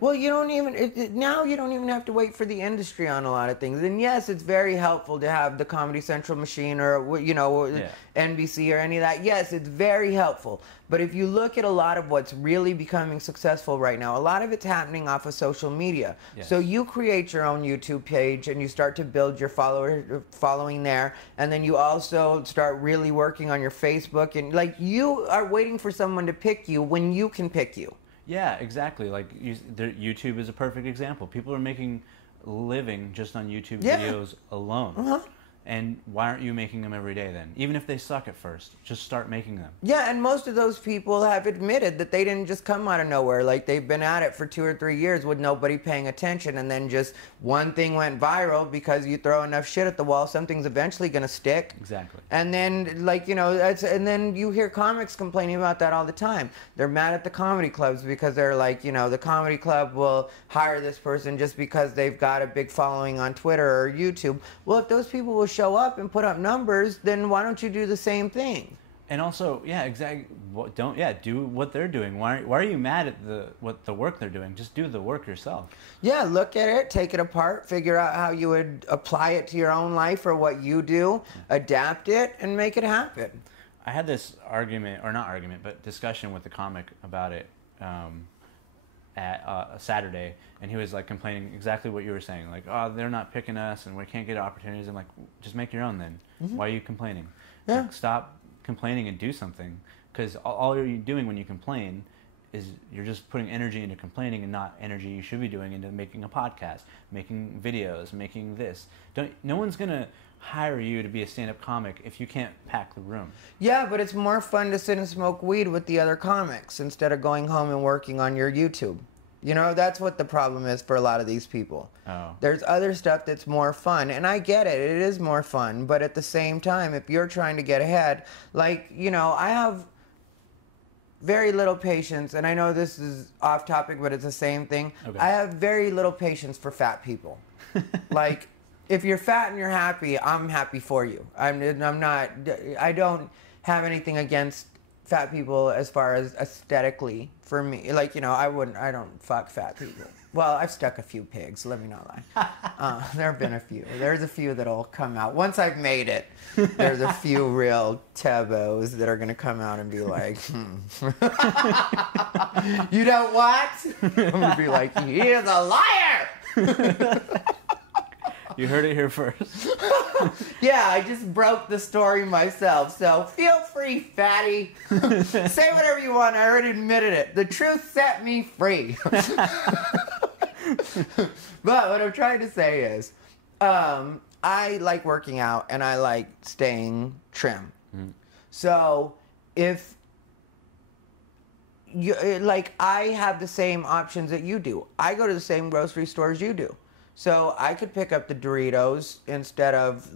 Well, you don't even now. You don't even have to wait for the industry on a lot of things. And yes, it's very helpful to have the Comedy Central machine or NBC or any of that. Yes, it's very helpful. But if you look at a lot of what's really becoming successful right now, a lot of it's happening off of social media. Yes. So you create your own YouTube page and you start to build your following there, and then you also start really working on your Facebook, and like you are waiting for someone to pick you when you can pick you. Yeah, exactly. Like YouTube is a perfect example. People are making a living just on YouTube videos alone. Uh-huh. And why aren't you making them every day then? Even if they suck at first, just start making them. Yeah, and most of those people have admitted that they didn't just come out of nowhere. Like, they've been at it for 2 or 3 years with nobody paying attention, and then just one thing went viral because you throw enough shit at the wall, something's eventually going to stick. Exactly. And then, like, and then you hear comics complaining about that all the time. They're mad at the comedy clubs because they're like, the comedy club will hire this person just because they've got a big following on Twitter or YouTube. Well, if those people will show up and put up numbers, then why don't you do the same thing? And also, exactly. Do what they're doing. Why are you mad at the work they're doing? Just do the work yourself. Yeah, look at it, take it apart, figure out how you would apply it to your own life or what you do, adapt it, and make it happen. I had this discussion with the comic about it at a Saturday, and he was like complaining exactly what you were saying, like, oh, they're not picking us and we can't get opportunities. I'm like, just make your own then. Mm-hmm. Why are you complaining? Yeah. Like, stop complaining and do something, because all you're doing when you complain is you're just putting energy into complaining and not energy you should be doing into making a podcast, making videos, making this. No one's gonna hire you to be a stand-up comic if you can't pack the room. Yeah, but it's more fun to sit and smoke weed with the other comics instead of going home and working on your YouTube. That's what the problem is for a lot of these people. Oh. There's other stuff that's more fun, and I get it. It is more fun, but at the same time, if you're trying to get ahead, like, I have very little patience, and I know this is off topic, but it's the same thing. Okay. I have very little patience for fat people. Like, if you're fat and you're happy, I'm happy for you. I don't have anything against fat people as far as aesthetically for me. Like, I don't fuck fat people. Well, I've stuck a few pigs, let me not lie. There have been a few. There's a few that'll come out. Once I've made it, there's a few real tabos that are going to come out and be like, You know what? I'm going to be like, he is a liar! You heard it here first. Yeah, I just broke the story myself. So feel free, fatty. Say whatever you want. I already admitted it. The truth set me free. But what I'm trying to say is, I like working out and I like staying trim. Mm-hmm. So if you I have the same options that you do. I go to the same grocery stores you do. So I could pick up the Doritos instead of,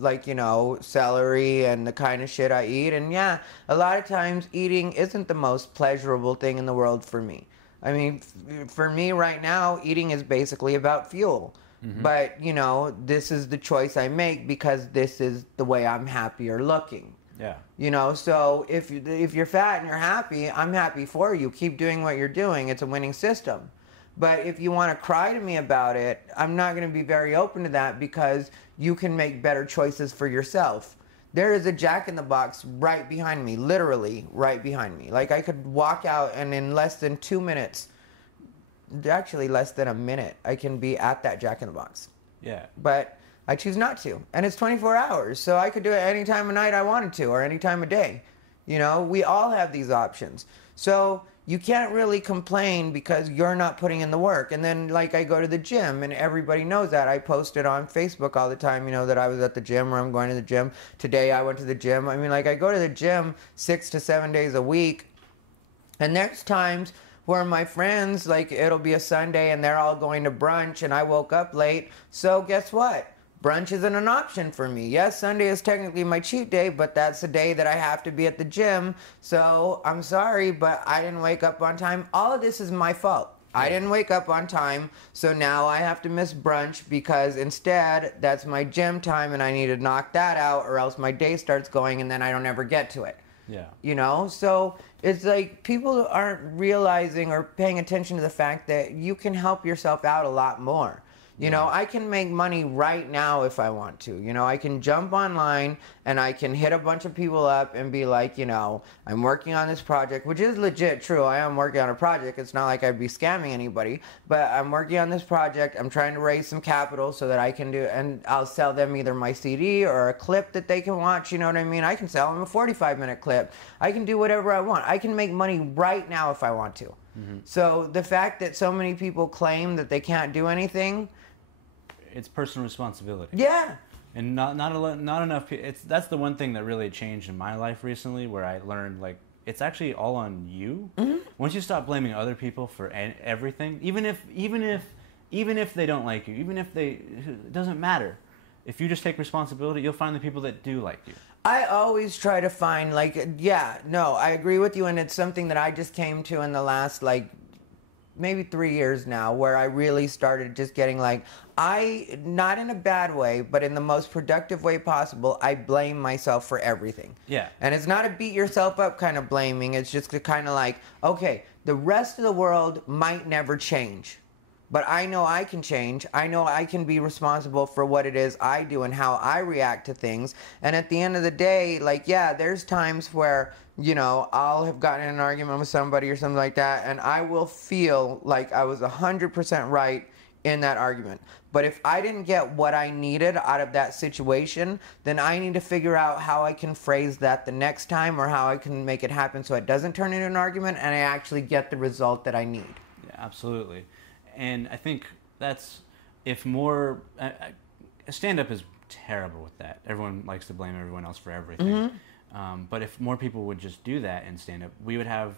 celery and the kind of shit I eat. And yeah, a lot of times eating isn't the most pleasurable thing in the world for me. I mean, for me right now, eating is basically about fuel. Mm-hmm. But, this is the choice I make because this is the way I'm happier looking. Yeah. So if you're fat and you're happy, I'm happy for you. Keep doing what you're doing. It's a winning system. But if you want to cry to me about it, I'm not going to be very open to that because you can make better choices for yourself. There is a Jack in the Box right behind me, literally right behind me. Like, I could walk out and in less than 2 minutes, actually less than a minute, I can be at that Jack in the Box. Yeah. But I choose not to. And it's 24 hours, so I could do it any time of night I wanted to or any time of day. We all have these options. So you can't really complain because you're not putting in the work. And then, I go to the gym, and everybody knows that. I post it on Facebook all the time, that I was at the gym or I'm going to the gym. Today I went to the gym. I mean, I go to the gym 6 to 7 days a week. And there's times where my friends, it'll be a Sunday and they're all going to brunch and I woke up late. So guess what? Brunch isn't an option for me. Yes, Sunday is technically my cheat day, but that's the day that I have to be at the gym. So I'm sorry, but I didn't wake up on time. All of this is my fault. I didn't wake up on time, so now I have to miss brunch because instead that's my gym time and I need to knock that out or else my day starts going and then I don't ever get to it. Yeah. You know? So it's like people aren't realizing or paying attention to the fact that you can help yourself out a lot more. You know, I can make money right now if I want to. You know, I can jump online and I can hit a bunch of people up and be like, you know, I'm working on this project, which is legit true. I am working on a project. It's not like I'd be scamming anybody, but I'm working on this project. I'm trying to raise some capital so that I can do, and I'll sell them either my CD or a clip that they can watch. You know what I mean? I can sell them a 45-minute clip. I can do whatever I want. I can make money right now if I want to. So the fact that so many people claim that they can't do anything, it's personal responsibility. yeah. And not enough. That's the one thing that really changed in my life recently, where I learned like it's actually all on you. Once you stop blaming other people for everything, even if they don't like you, it doesn't matter. If you just take responsibility, you'll find the people that do like you. I always try to find I agree with you, and it's something that I just came to in the last maybe 3 years now, where I really started just getting not in a bad way, but in the most productive way possible, I blame myself for everything. Yeah. And it's not a beat yourself up kind of blaming. It's just kind of okay, the rest of the world might never change, but I know I can change. I know I can be responsible for what it is I do and how I react to things. And at the end of the day, there's times where, you know, I'll have gotten in an argument with somebody or something like that, and I will feel like I was 100% right in that argument. But if I didn't get what I needed out of that situation, then I need to figure out how I can phrase that the next time, or how I can make it happen so it doesn't turn into an argument and I actually get the result that I need. Yeah, absolutely. And I think that's, if more, stand-up is terrible with that. Everyone likes to blame everyone else for everything. But if more people would just do that in stand-up, we would have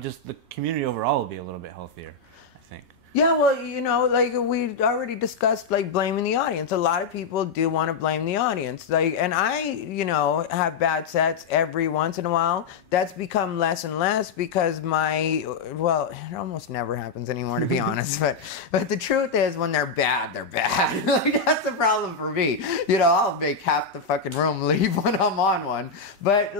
just the community overall would be a little bit healthier, I think. Yeah, well, you know, we already discussed, blaming the audience. A lot of people do want to blame the audience. And I, you know, have bad sets every once in a while. That's become less and less because it almost never happens anymore, to be honest. But the truth is, when they're bad, they're bad. That's the problem for me. You know, I'll make half the fucking room leave when I'm on one. But,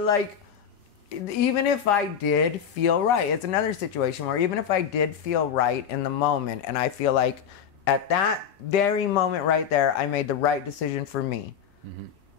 even if I did feel right, it's another situation where even if I did feel right in the moment, and I feel like at that very moment right there, I made the right decision for me.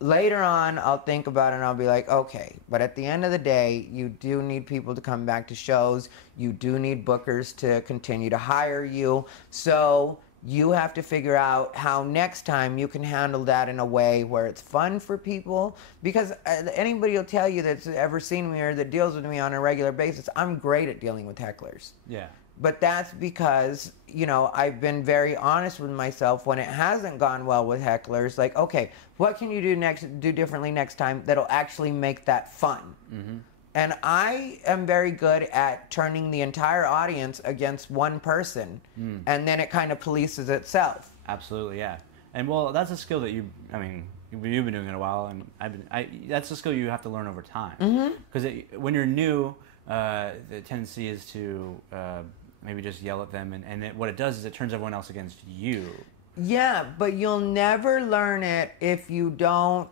Later on, I'll think about it and I'll be like, okay, but at the end of the day, you do need people to come back to shows. You do need bookers to continue to hire you. So you have to figure out how next time you can handle that in a way where it's fun for people. Because anybody will tell you that's ever seen me or that deals with me on a regular basis, I'm great at dealing with hecklers. Yeah. But that's because, you know, I've been very honest with myself when it hasn't gone well with hecklers. Okay, what can you do differently next time that'll actually make that fun? And I am very good at turning the entire audience against one person, and then it kind of polices itself. Absolutely, yeah. And well, that's a skill that you've been doing it a while, and that's a skill you have to learn over time. Because when you're new, the tendency is to maybe just yell at them, and what it does is it turns everyone else against you. Yeah, but you'll never learn it if you don't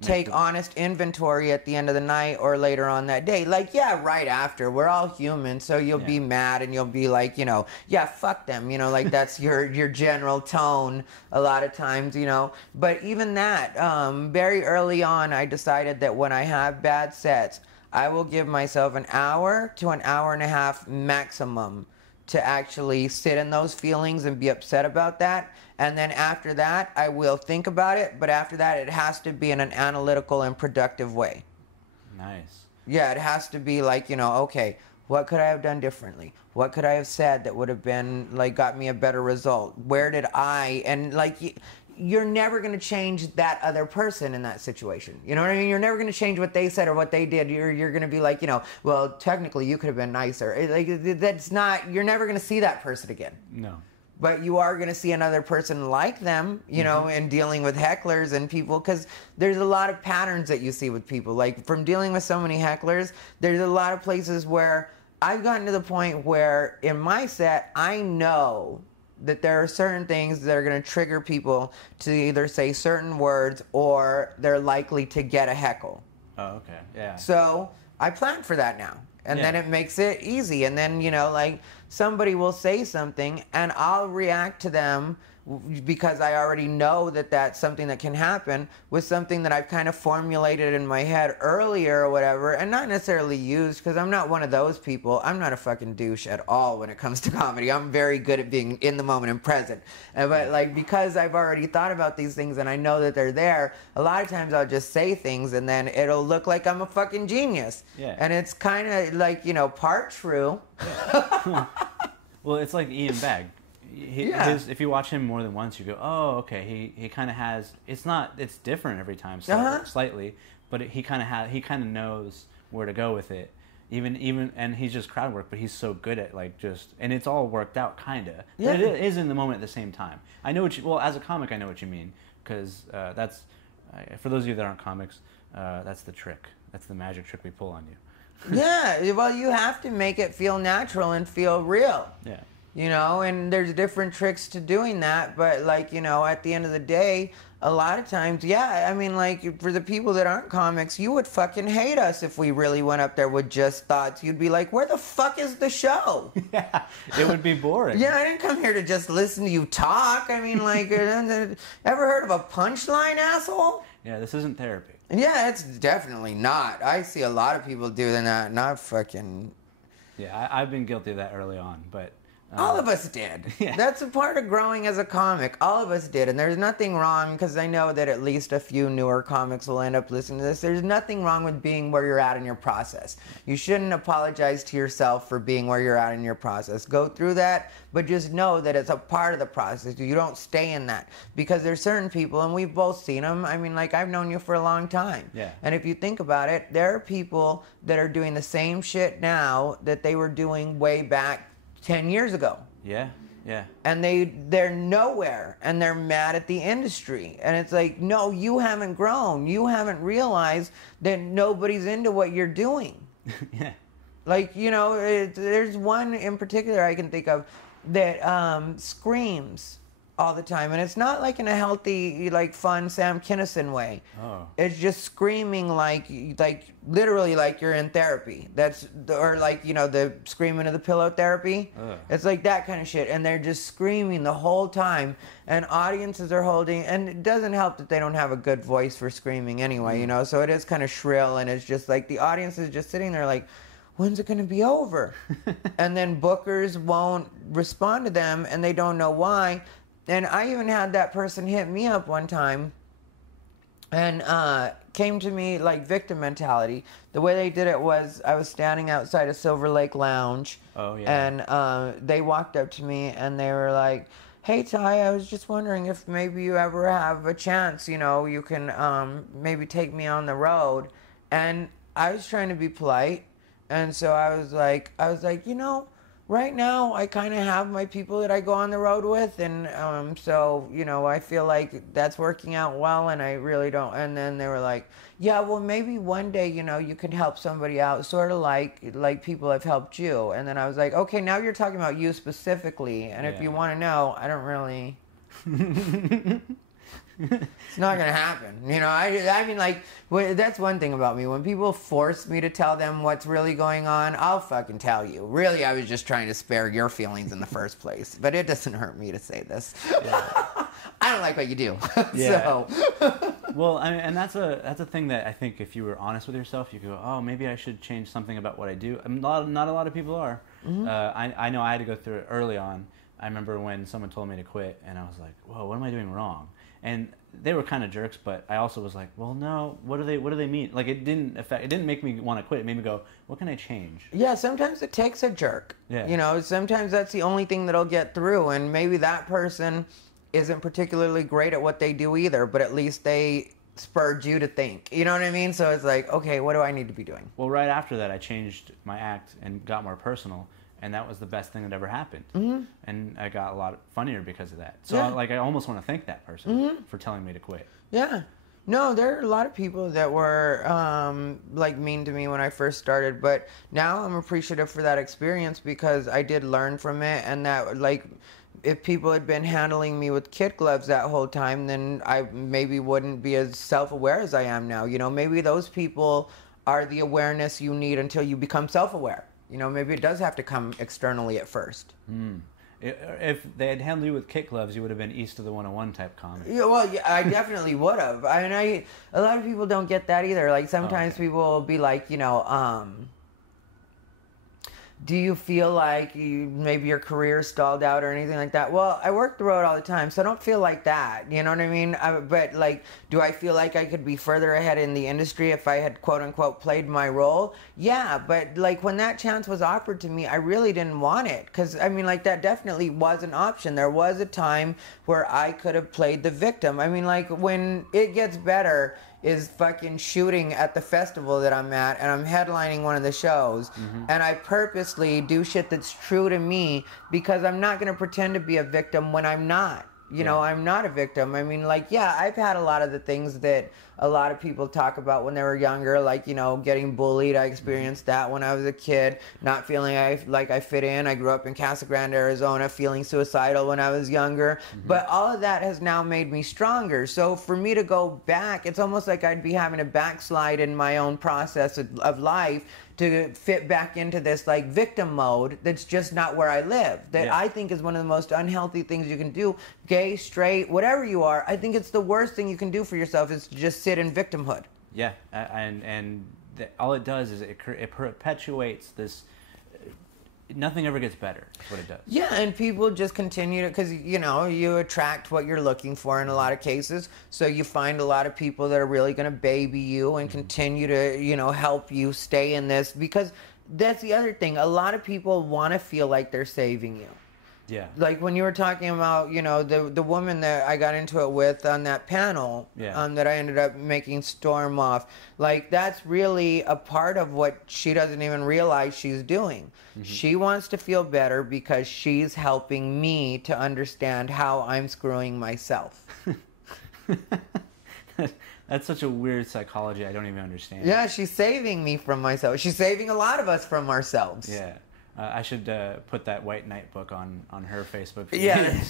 take honest inventory at the end of the night or later on that day. Right after. We're all human, so you'll be mad and you'll be like, you know, yeah, fuck them. You know, that's your general tone a lot of times, you know. But even that, very early on, I decided that when I have bad sets, I will give myself an hour to an hour and a half maximum to actually sit in those feelings and be upset about that. And then after that, I will think about it. But after that, it has to be in an analytical and productive way. Nice. Yeah, it has to be okay, what could I have done differently? What could I have said that would have been, got me a better result? Where did you're never going to change that other person in that situation. You know what I mean? You're never going to change what they said or what they did. You're going to be well, technically you could have been nicer. You're never going to see that person again. No. But you are going to see another person like them, you know, in dealing with hecklers and people, because there's a lot of patterns that you see with people. From dealing with so many hecklers, there's a lot of places where I've gotten to the point where in my set, I know that there are certain things that are going to trigger people to either say certain words or they're likely to get a heckle. Oh, okay. Yeah. So I plan for that now. And then it makes it easy. And then, like somebody will say something and I'll react to them because I already know that that's something that can happen with something that I've kind of formulated in my head earlier or whatever, and not necessarily used, because I'm not one of those people. I'm not a fucking douche at all when it comes to comedy. I'm very good at being in the moment and present. But like, because I've already thought about these things and I know that they're there, a lot of times I'll just say things and then it'll look like I'm a fucking genius. Yeah. And it's kind of like, part true. Yeah. Well, it's like Ian Bagg. If you watch him more than once, you go, oh, okay. He kind of has. It's different every time, slightly, but he kind of knows where to go with it. Even, and he's just crowd work, but he's so good at and it's all worked out, kind of. Yeah. But it is in the moment at the same time. I know as a comic, I know what you mean, because that's for those of you that aren't comics, that's the trick. That's the magic trick we pull on you. Yeah, well, you have to make it feel natural and feel real. Yeah. And there's different tricks to doing that, but at the end of the day, a lot of times, for the people that aren't comics, you would fucking hate us if we really went up there with just thoughts. You'd be like, where the fuck is the show? Yeah, it would be boring. Yeah, I didn't come here to just listen to you talk. Ever heard of a punchline, asshole? Yeah, this isn't therapy. Yeah, it's definitely not. I see a lot of people doing that, not fucking... Yeah, I've been guilty of that early on, but... All of us did. Yeah. That's a part of growing as a comic. All of us did. And there's nothing wrong, because I know that at least a few newer comics will end up listening to this. There's nothing wrong with being where you're at in your process. You shouldn't apologize to yourself for being where you're at in your process. Go through that, but just know that it's a part of the process. You don't stay in that. Because there's certain people, and we've both seen them. I've known you for a long time. Yeah. And if you think about it, there are people that are doing the same shit now that they were doing way back 10 years ago. Yeah, yeah. And they're nowhere, and they're mad at the industry. And it's like, no, you haven't grown. You haven't realized that nobody's into what you're doing. Yeah. There's one in particular I can think of that screams all the time, and it's not like in a healthy, fun Sam Kinison way. Oh. It's just screaming like literally like you're in therapy. The screaming of the pillow therapy. Ugh. It's like that kind of shit, and they're just screaming the whole time, and audiences are holding, and it doesn't help that they don't have a good voice for screaming anyway, so it is kind of shrill, and it's just like the audience is just sitting there like, when's it going to be over? And then bookers won't respond to them, and they don't know why. And I even had that person hit me up one time and came to me like victim mentality. The way they did it was I was standing outside a Silver Lake Lounge. Oh, yeah. And they walked up to me and they were like, hey, Ty, I was just wondering if maybe you ever have a chance, you can maybe take me on the road. And I was trying to be polite. And so I was like, right now, I kind of have my people that I go on the road with, and so, I feel like that's working out well, and I really don't. And then they were like, yeah, well, maybe one day, you could help somebody out, sort of like people have helped you. And then I was like, okay, now you're talking about you specifically, and if you want to know, I don't really... It's not gonna happen, that's one thing about me. When people force me to tell them what's really going on, I'll fucking tell you. Really, I was just trying to spare your feelings in the first place, but it doesn't hurt me to say this. Yeah. I don't like what you do. Yeah. So. Well, and that's a thing that I think if you were honest with yourself, you could go, oh, maybe I should change something about what I do. Not a lot of people are. Mm-hmm. I know I had to go through it early on. I remember when someone told me to quit, and I was like, whoa, what am I doing wrong? And they were kind of jerks, but I also was like, well, no, what do they mean? Like, it didn't make me want to quit. It made me go, what can I change? Yeah, sometimes it takes a jerk. Yeah. Sometimes that's the only thing that'll get through, and maybe that person isn't particularly great at what they do either, but at least they spurred you to think. You know what I mean? So it's like, okay, what do I need to be doing? Well, right after that, I changed my act and got more personal. And that was the best thing that ever happened. Mm-hmm. And I got a lot funnier because of that. So I almost want to thank that person for telling me to quit. Yeah. No, there are a lot of people that were mean to me when I first started, but now I'm appreciative for that experience because I did learn from it, and that if people had been handling me with kid gloves that whole time, then I maybe wouldn't be as self-aware as I am now. You know, maybe those people are the awareness you need until you become self-aware. You know, maybe it does have to come externally at first. If they had handled you with kid gloves, you would have been East of the 101 type comic. Yeah, well, yeah, I definitely would have. A lot of people don't get that either. Like sometimes people will be like, you know, do you feel like maybe your career stalled out or anything like that? Well, I work the road all the time, so I don't feel like that. You know what I mean? But, like, do I feel like I could be further ahead in the industry if I had, quote-unquote, played my role? Yeah, but, like, when that chance was offered to me, I really didn't want it. Because, I mean, like, that definitely was an option. There was a time where I could have played the victim. I mean, like, when It Gets Better is fucking shooting at the festival that I'm at, and I'm headlining one of the shows, and I purposely do shit that's true to me because I'm not going to pretend to be a victim when I'm not. You know, I'm not a victim. I mean, like, yeah, I've had a lot of the things that a lot of people talk about when they were younger, like, you know, getting bullied. I experienced that when I was a kid, not feeling like I fit in. I grew up in Casa Grande, Arizona, feeling suicidal when I was younger. But all of that has now made me stronger. So for me to go back, it's almost like I'd be having a backslide in my own process of life to fit back into this like victim mode that's just not where I live. That I think is one of the most unhealthy things you can do. Gay, straight, whatever you are, I think it's the worst thing you can do for yourself is to just sit in victimhood. Yeah, all it does is it perpetuates this. Nothing ever gets better. That's what it does. Yeah, and people just continue to, because, you know, you attract what you're looking for in a lot of cases. So you find a lot of people that are really going to baby you and continue to, you know, help you stay in this. Because that's the other thing. A lot of people want to feel like they're saving you. Yeah. Like when you were talking about, you know, the woman that I got into it with on that panel, that I ended up making storm off, like that's really a part of what she doesn't even realize she's doing. She wants to feel better because she's helping me to understand how I'm screwing myself. That's such a weird psychology. I don't even understand. Yeah, she's saving me from myself. She's saving a lot of us from ourselves. Yeah. I should put that White Knight book on her Facebook feed. Yeah.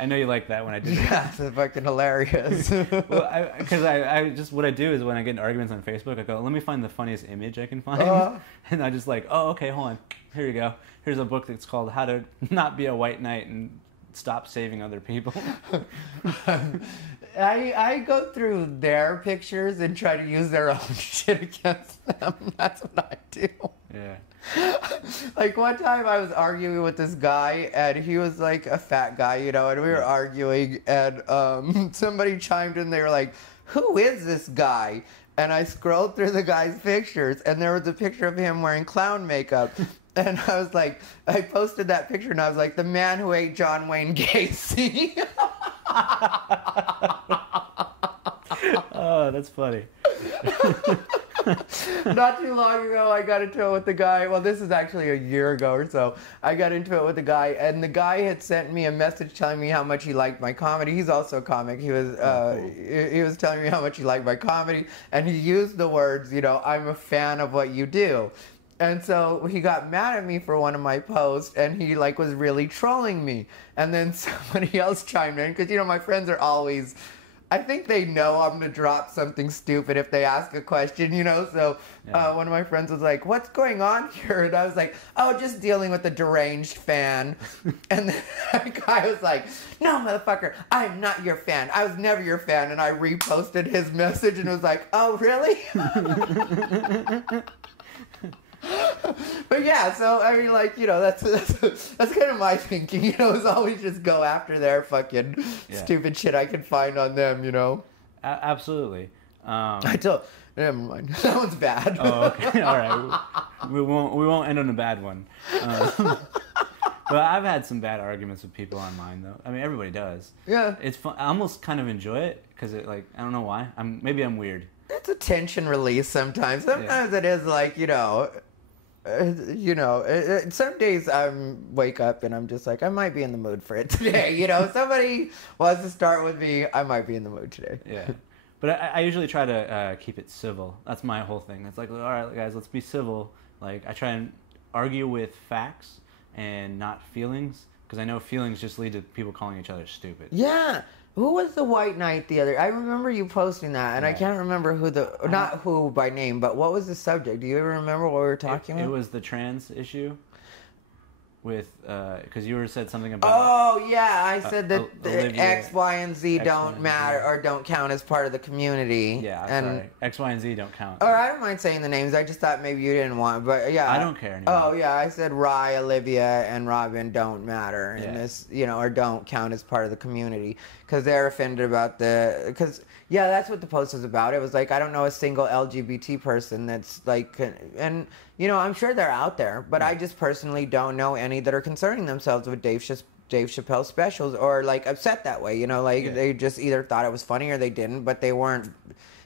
I know you like that when I did that. Yeah, it's fucking hilarious. Well, because I just, what I do is when I get in arguments on Facebook, I go, let me find the funniest image I can find. And I just like, oh, okay, hold on. Here you go. Here's a book that's called How to Not Be a White Knight and Stop Saving Other People. I go through their pictures and try to use their own shit against them. That's what I do. Yeah. Like one time I was arguing with this guy and he was like a fat guy, you know, and we were arguing and somebody chimed in, they were like, who is this guy? And I scrolled through the guy's pictures and there was a picture of him wearing clown makeup. And I was like, I posted that picture and I was like, the man who ate John Wayne Gacy. Oh, that's funny. Not too long ago, I got into it with the guy. Well, this is actually a year ago or so. I got into it with the guy, and the guy had sent me a message telling me how much he liked my comedy. He's also a comic. He was he was telling me how much he liked my comedy, and he used the words, you know, I'm a fan of what you do. And so he got mad at me for one of my posts, and he like was really trolling me. And then somebody else chimed in, because, you know, my friends are always, I think they know I'm going to drop something stupid if they ask a question, you know? So one of my friends was like, what's going on here? And I was like, oh, just dealing with a deranged fan. And then that guy was like, no, motherfucker, I'm not your fan. I was never your fan. And I reposted his message and was like, oh, really? But yeah, so I mean, like, you know, that's kind of my thinking, you know, is always just go after their fucking stupid shit I can find on them, you know. Absolutely. Never mind. That one's bad. Oh, okay. All right. We won't end on a bad one. But I've had some bad arguments with people online, though. I mean, everybody does. Yeah. It's fun. I almost kind of enjoy it because it, like, I don't know why. Maybe I'm weird. It's a tension release sometimes. Sometimes it is like, you know. Some days I wake up and I'm just like, I might be in the mood for it today. You know, somebody wants to start with me, I might be in the mood today. Yeah. But I usually try to keep it civil. That's my whole thing. It's like, all right, guys, let's be civil. Like, I try and argue with facts and not feelings. Because I know feelings just lead to people calling each other stupid. Yeah. Who was the white knight the other? I remember you posting that, and I can't remember not who by name, but what was the subject? Do you ever remember what we were talking about? It was the trans issue. With, because you said something about... Oh, yeah, I said that Olivia, X, Y, and Z don't matter or don't count as part of the community. Yeah, sorry. X, Y, and Z don't count. Or I don't mind saying the names. I just thought maybe you didn't want, but yeah. I don't care anymore. Oh, yeah, I said Rye, Olivia, and Robin don't matter in this, or don't count as part of the community. Because they're offended about yeah, that's what the post was about. It was like, I don't know a single LGBT person that's like, and, I'm sure they're out there, but I just personally don't know any that are concerning themselves with Dave Chappelle specials or like upset that way, they just either thought it was funny or they didn't, but they weren't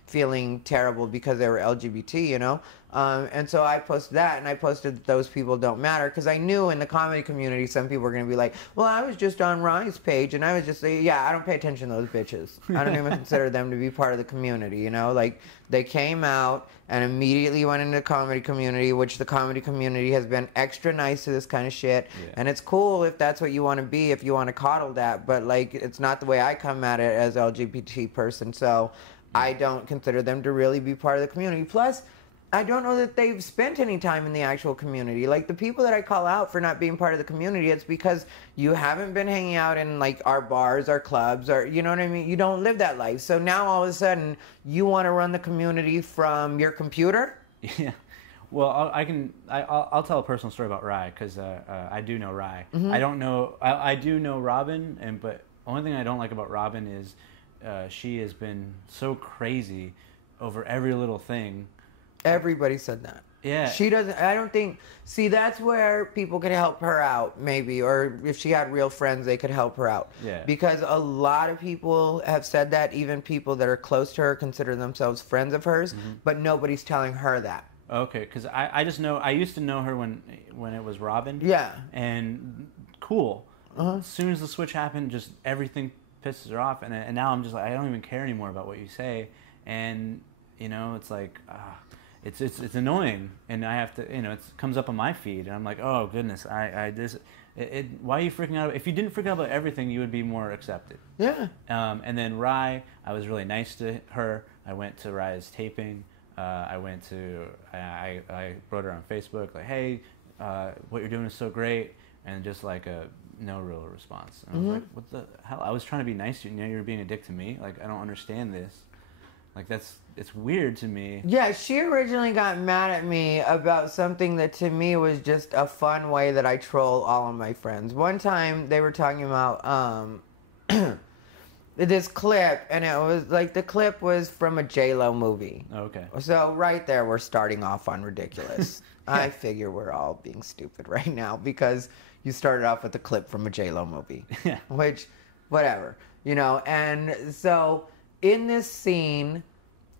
feeling terrible because they were LGBT, and so I posted that, and I posted that those people don't matter because I knew in the comedy community some people were going to be like, well, I was just on Ryan's page, and I was just like, yeah, I don't pay attention to those bitches. I don't even consider them to be part of the community, like they came out and immediately went into the comedy community, which the comedy community has been extra nice to this kind of shit, and it's cool if that's what you want to be, if you want to coddle that, but like it's not the way I come at it as an LGBT person, so I don't consider them to really be part of the community. Plus, I don't know that they've spent any time in the actual community. Like, the people that I call out for not being part of the community, it's because you haven't been hanging out in, like, our bars, our clubs, or, you know what I mean? You don't live that life. So now, all of a sudden, you want to run the community from your computer? Yeah. Well, I'll tell a personal story about Rye, because I do know Rye. Mm-hmm. I do know Robin, but the only thing I don't like about Robin is she has been so crazy over every little thing. Everybody said that. Yeah. She doesn't, I don't think, see, that's where people could help her out, maybe, or if she had real friends, they could help her out. Yeah. Because a lot of people have said that, even people that are close to her consider themselves friends of hers, but nobody's telling her that. Okay, because I just know, I used to know her when it was Robin. Yeah. And cool. As soon as the switch happened, just everything pisses her off, and now I'm just like, I don't even care anymore about what you say, and it's like it's annoying, and I have to, it comes up on my feed, and I'm like, oh goodness, why are you freaking out? If you didn't freak out about everything, you would be more accepted. Yeah. And then Rye, I was really nice to her. I went to Rye's taping. I wrote her on Facebook like, hey, what you're doing is so great, and just like no real response. And I was like, what the hell? I was trying to be nice to you, and now you're being a dick to me. Like, I don't understand this. Like, it's weird to me. Yeah, she originally got mad at me about something that to me was just a fun way that I troll all of my friends. One time they were talking about this clip, and it was like, the clip was from a J-Lo movie. Okay. So right there, we're starting off on ridiculous. I figure we're all being stupid right now because you started off with a clip from a J-Lo movie. Yeah. Which, whatever, and so in this scene,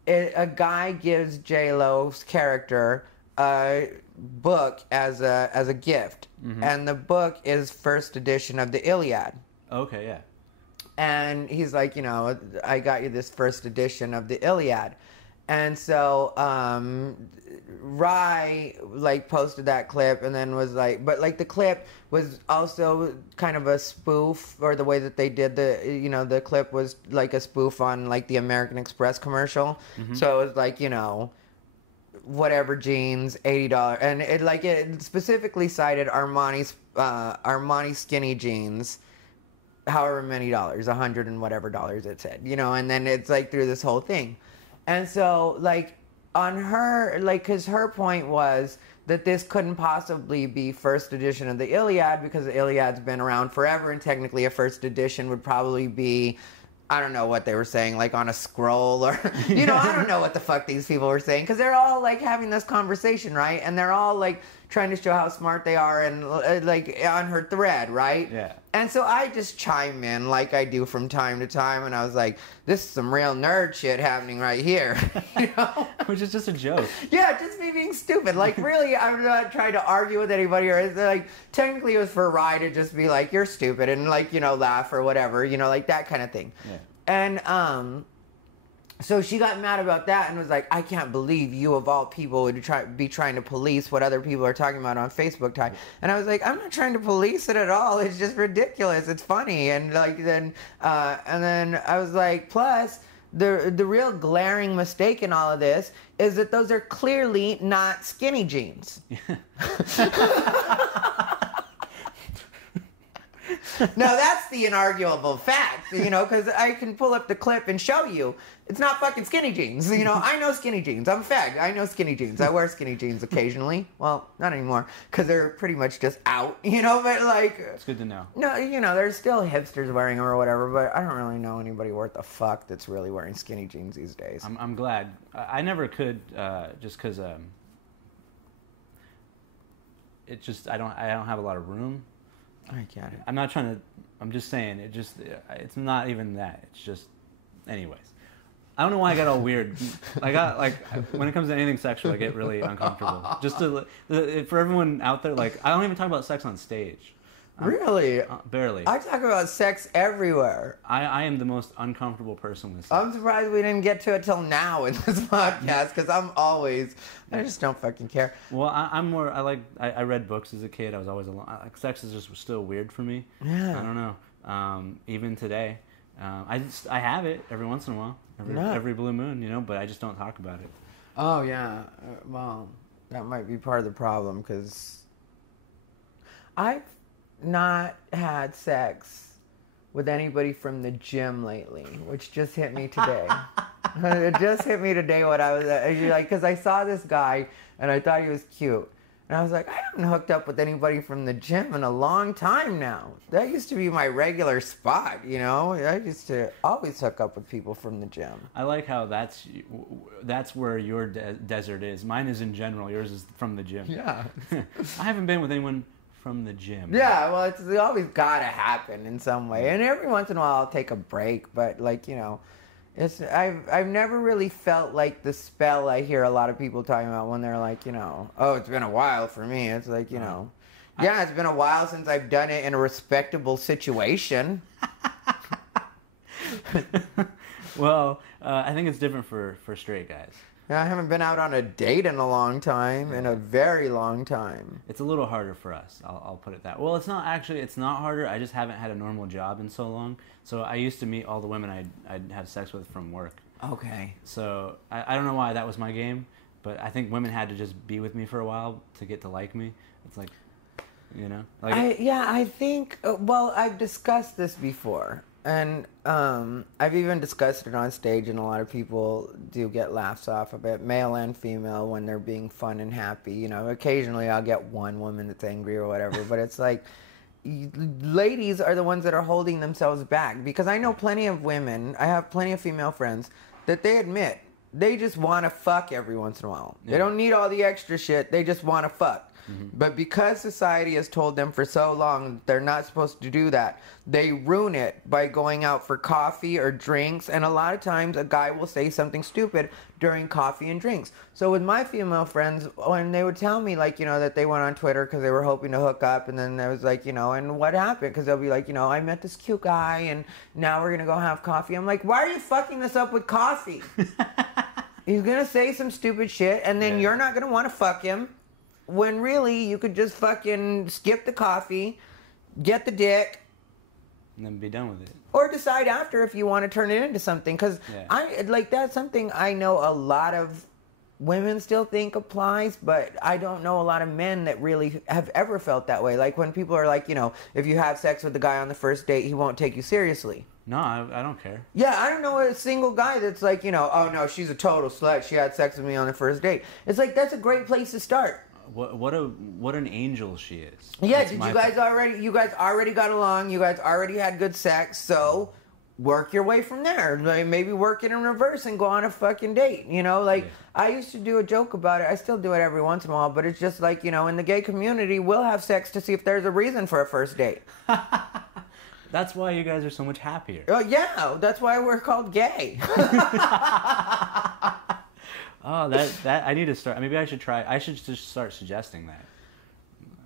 a guy gives J-Lo's character a book as a gift, and the book is first edition of the Iliad. Okay, yeah. And he's like, I got you this first edition of the Iliad. And so Rye like posted that clip and then was like, but like the clip was also kind of a spoof, or the way that they did the clip was like a spoof on like the American Express commercial. So it was like, whatever jeans, $80, and it specifically cited Armani skinny jeans, however many dollars, $100 and whatever dollars it said, and then it's like through this whole thing. And so, like, on her, like, because her point was that this couldn't possibly be first edition of the Iliad because the Iliad's been around forever, and technically a first edition would probably be, I don't know what they were saying, like on a scroll or, I don't know what the fuck these people were saying, because they're all, like, having this conversation, right? And they're all, like, trying to show how smart they are and, like, on her thread, right? Yeah. And so I just chime in like I do from time to time, and I was like, this is some real nerd shit happening right here, Which is just a joke. Yeah, just me being stupid. Like, really, I'm not trying to argue with anybody, or like, technically it was for Rye to just be like, you're stupid, and like, laugh or whatever, like that kind of thing. Yeah. And So she got mad about that and was like, I can't believe you of all people would be trying to police what other people are talking about on Facebook time. And I was like, I'm not trying to police it at all. It's just ridiculous. It's funny. And then I was like, plus the real glaring mistake in all of this is that those are clearly not skinny jeans. Now that's the inarguable fact, because I can pull up the clip and show you. It's not fucking skinny jeans. I know skinny jeans. I'm a fag. I know skinny jeans. I wear skinny jeans occasionally. Well, not anymore, because they're pretty much just out, but like... It's good to know. No, there's still hipsters wearing them or whatever, but I don't really know anybody worth a fuck that's really wearing skinny jeans these days. I'm glad. I never could, just because it just... I don't have a lot of room. I get it. I'm not trying to... I'm just saying, it's not even that. It's just... Anyways. I don't know why I got all weird. I got, like, when it comes to anything sexual, I get really uncomfortable. Just for everyone out there, like, I don't even talk about sex on stage. Really? Barely. I talk about sex everywhere. I am the most uncomfortable person with sex. I'm surprised we didn't get to it till now in this podcast, because I just don't fucking care. Well, I'm more, I read books as a kid. I was always alone. Sex is just still weird for me. Yeah. I don't know. Even today. I have it every once in a while. Every blue moon, but I just don't talk about it. Oh, yeah. Well, that might be part of the problem, because I've not had sex with anybody from the gym lately, which just hit me today. It just hit me today what I was like, because I saw this guy, and I thought he was cute. And I was like, I haven't hooked up with anybody from the gym in a long time now. That used to be my regular spot, I used to always hook up with people from the gym. I like how that's where your desert is. Mine is in general. Yours is from the gym. Yeah. I haven't been with anyone from the gym. Yeah, well, it's always got to happen in some way. And every once in a while I'll take a break, but I've never really felt like the spell I hear a lot of people talking about when they're like, oh, it's been a while for me. It's like, yeah, it's been a while since I've done it in a respectable situation. Well, I think it's different for straight guys. I haven't been out on a date in a long time, in a very long time. It's a little harder for us, I'll put it that way. Well, it's not harder. I just haven't had a normal job in so long. So I used to meet all the women I'd have sex with from work. Okay. So I don't know why that was my game, but I think women had to just be with me for a while to get to like me. It's like, I think, I've discussed this before. And I've even discussed it on stage, and a lot of people do get laughs off of it, male and female, when they're being fun and happy. Occasionally I'll get one woman that's angry or whatever, but it's like, ladies are the ones that are holding themselves back. Because I know plenty of women, I have plenty of female friends, that they admit they just want to fuck every once in a while. Yeah. They don't need all the extra shit, they just want to fuck. Mm-hmm. But because society has told them for so long they're not supposed to do that, they ruin it by going out for coffee or drinks. And a lot of times a guy will say something stupid during coffee and drinks. So with my female friends, when they would tell me, that they went on Twitter because they were hoping to hook up, and then I was like, and what happened? Because they'll be like, I met this cute guy, and now we're going to go have coffee. I'm like, why are you fucking this up with coffee? He's going to say some stupid shit, and then you're not going to want to fuck him. When really, you could just fucking skip the coffee, get the dick, and then be done with it. Or decide after if you want to turn it into something. Because that's something I know a lot of women still think applies, but I don't know a lot of men that really have ever felt that way. Like when people are like, if you have sex with the guy on the first date, he won't take you seriously. No, I don't care. Yeah, I don't know a single guy that's like, oh no, she's a total slut. She had sex with me on the first date. It's like, that's a great place to start. What an angel she is. Yeah, you guys already got along, you guys already had good sex, so work your way from there. Like, maybe work it in reverse and go on a fucking date. I used to do a joke about it. I still do it every once in a while, but it's just like, in the gay community, we'll have sex to see if there's a reason for a first date. That's why you guys are so much happier. Oh yeah, that's why we're called gay. Oh, that I need to start. Maybe I should try. I should just start suggesting that.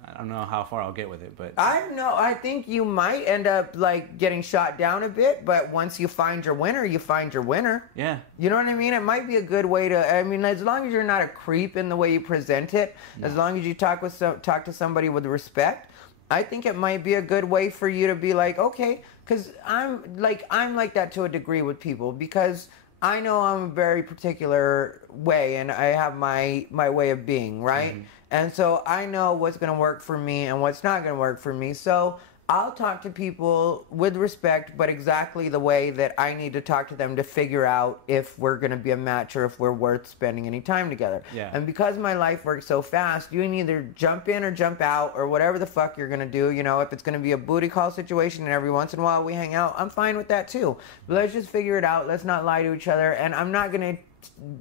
I don't know how far I'll get with it, but I think you might end up like getting shot down a bit, but once you find your winner, you find your winner. Yeah. You know what I mean? It might be a good way to. I mean, as long as you're not a creep in the way you present it, as long as you talk to somebody with respect, I think it might be a good way for you to be like, okay, because I'm like that to a degree with people, because I know I'm a very particular way and I have my way of being, right? Mm-hmm. And so I know what's going to work for me and what's not going to work for me. So I'll talk to people with respect, but exactly the way that I need to talk to them to figure out if we're going to be a match or if we're worth spending any time together. Yeah. And because my life works so fast, you can either jump in or jump out or whatever the fuck you're going to do. You know, if it's going to be a booty call situation and every once in a while we hang out, I'm fine with that too. But let's just figure it out. Let's not lie to each other. And I'm not going to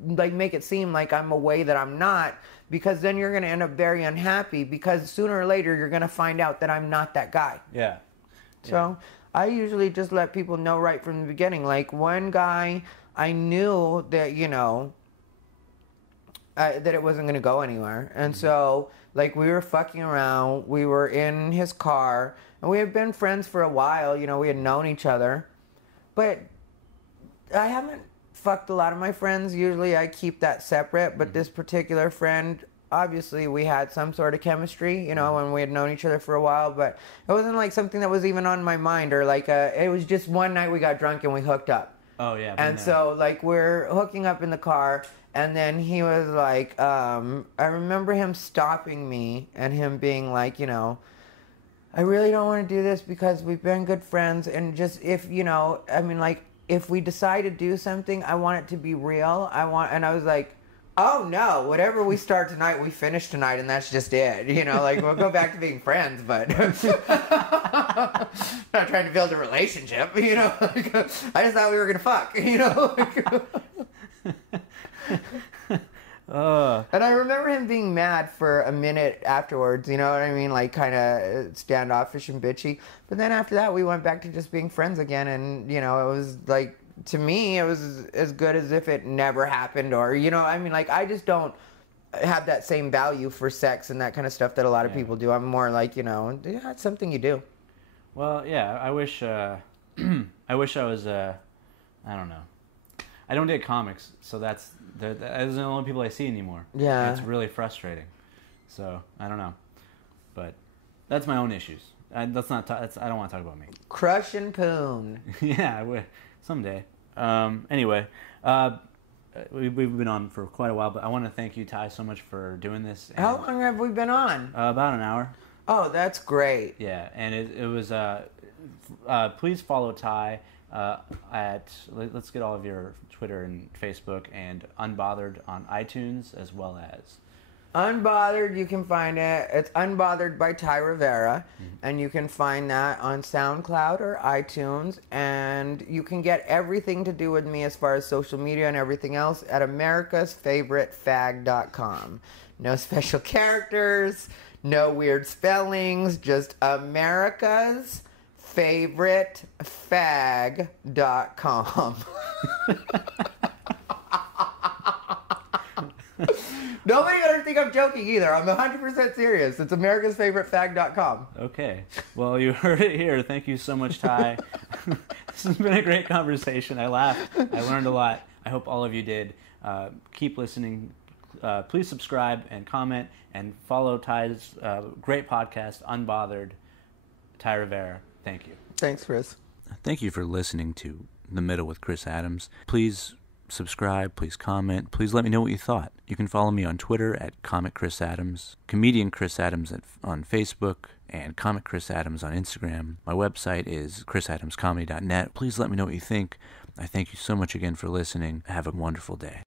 like make it seem like I'm a way that I'm not, because then you're going to end up very unhappy, because sooner or later you're going to find out that I'm not that guy. Yeah. So I usually just let people know right from the beginning. Like one guy, I knew that, you know, that it wasn't going to go anywhere. And so like we were fucking around, we were in his car, and we had been friends for a while, you know, we had known each other. But I haven't fucked a lot of my friends. Usually I keep that separate, but this particular friend, obviously we had some sort of chemistry, you know, when we had known each other for a while, but it wasn't like something that was even on my mind, or like it was just one night we got drunk and we hooked up. Oh yeah. And so like we're hooking up in the car, and then he was like, I remember him stopping me and him being like, you know, I really don't want to do this because we've been good friends, and just if, you know, I mean, like, if we decide to do something, I want it to be real. And I was like, oh no, whatever we start tonight, we finish tonight, and that's just it. You know, like we'll go back to being friends, but not trying to build a relationship. You know, I just thought we were gonna fuck. You know. And I remember him being mad for a minute afterwards, you know what I mean? Like, kind of standoffish and bitchy. But then after that, we went back to just being friends again. And, you know, it was like, to me, it was as good as if it never happened. Or, you know, I mean, like, I just don't have that same value for sex and that kind of stuff that a lot of people do. I'm more like, you know, yeah, it's something you do. Well, yeah, I wish I was, I don't know. I don't date comics, so those are the only people I see anymore. Yeah. And it's really frustrating. So, I don't know. But that's my own issues. I don't want to talk about me. Crush and poon. Yeah, I would. Someday. Anyway, we've been on for quite a while, but I want to thank you, Ty, so much for doing this. How long have we been on? About an hour. Oh, that's great. Yeah, and it was... please follow Ty let's get all of your Twitter and Facebook, and Unbothered on iTunes, as well as Unbothered. You can find it. It's Unbothered by Ty Rivera, and you can find that on SoundCloud or iTunes, and you can get everything to do with me as far as social media and everything else at americasfavoritefag.com. No special characters, no weird spellings, just americasfavoritefag.com. Nobody gonna think I'm joking either. I'm 100% serious. It's americasfavoritefag.com. Okay. Well, you heard it here. Thank you so much, Ty. This has been a great conversation. I laughed. I learned a lot. I hope all of you did. Keep listening. Please subscribe and comment and follow Ty's great podcast, Unbothered. Ty Rivera. Thank you. Thanks, Chris. Thank you for listening to The Middle with Chris Adams. Please subscribe, please comment, please let me know what you thought. You can follow me on Twitter at Comic Chris Adams, Comedian Chris Adams on Facebook, and Comic Chris Adams on Instagram. My website is chrisadamscomedy.net. Please let me know what you think. I thank you so much again for listening. Have a wonderful day.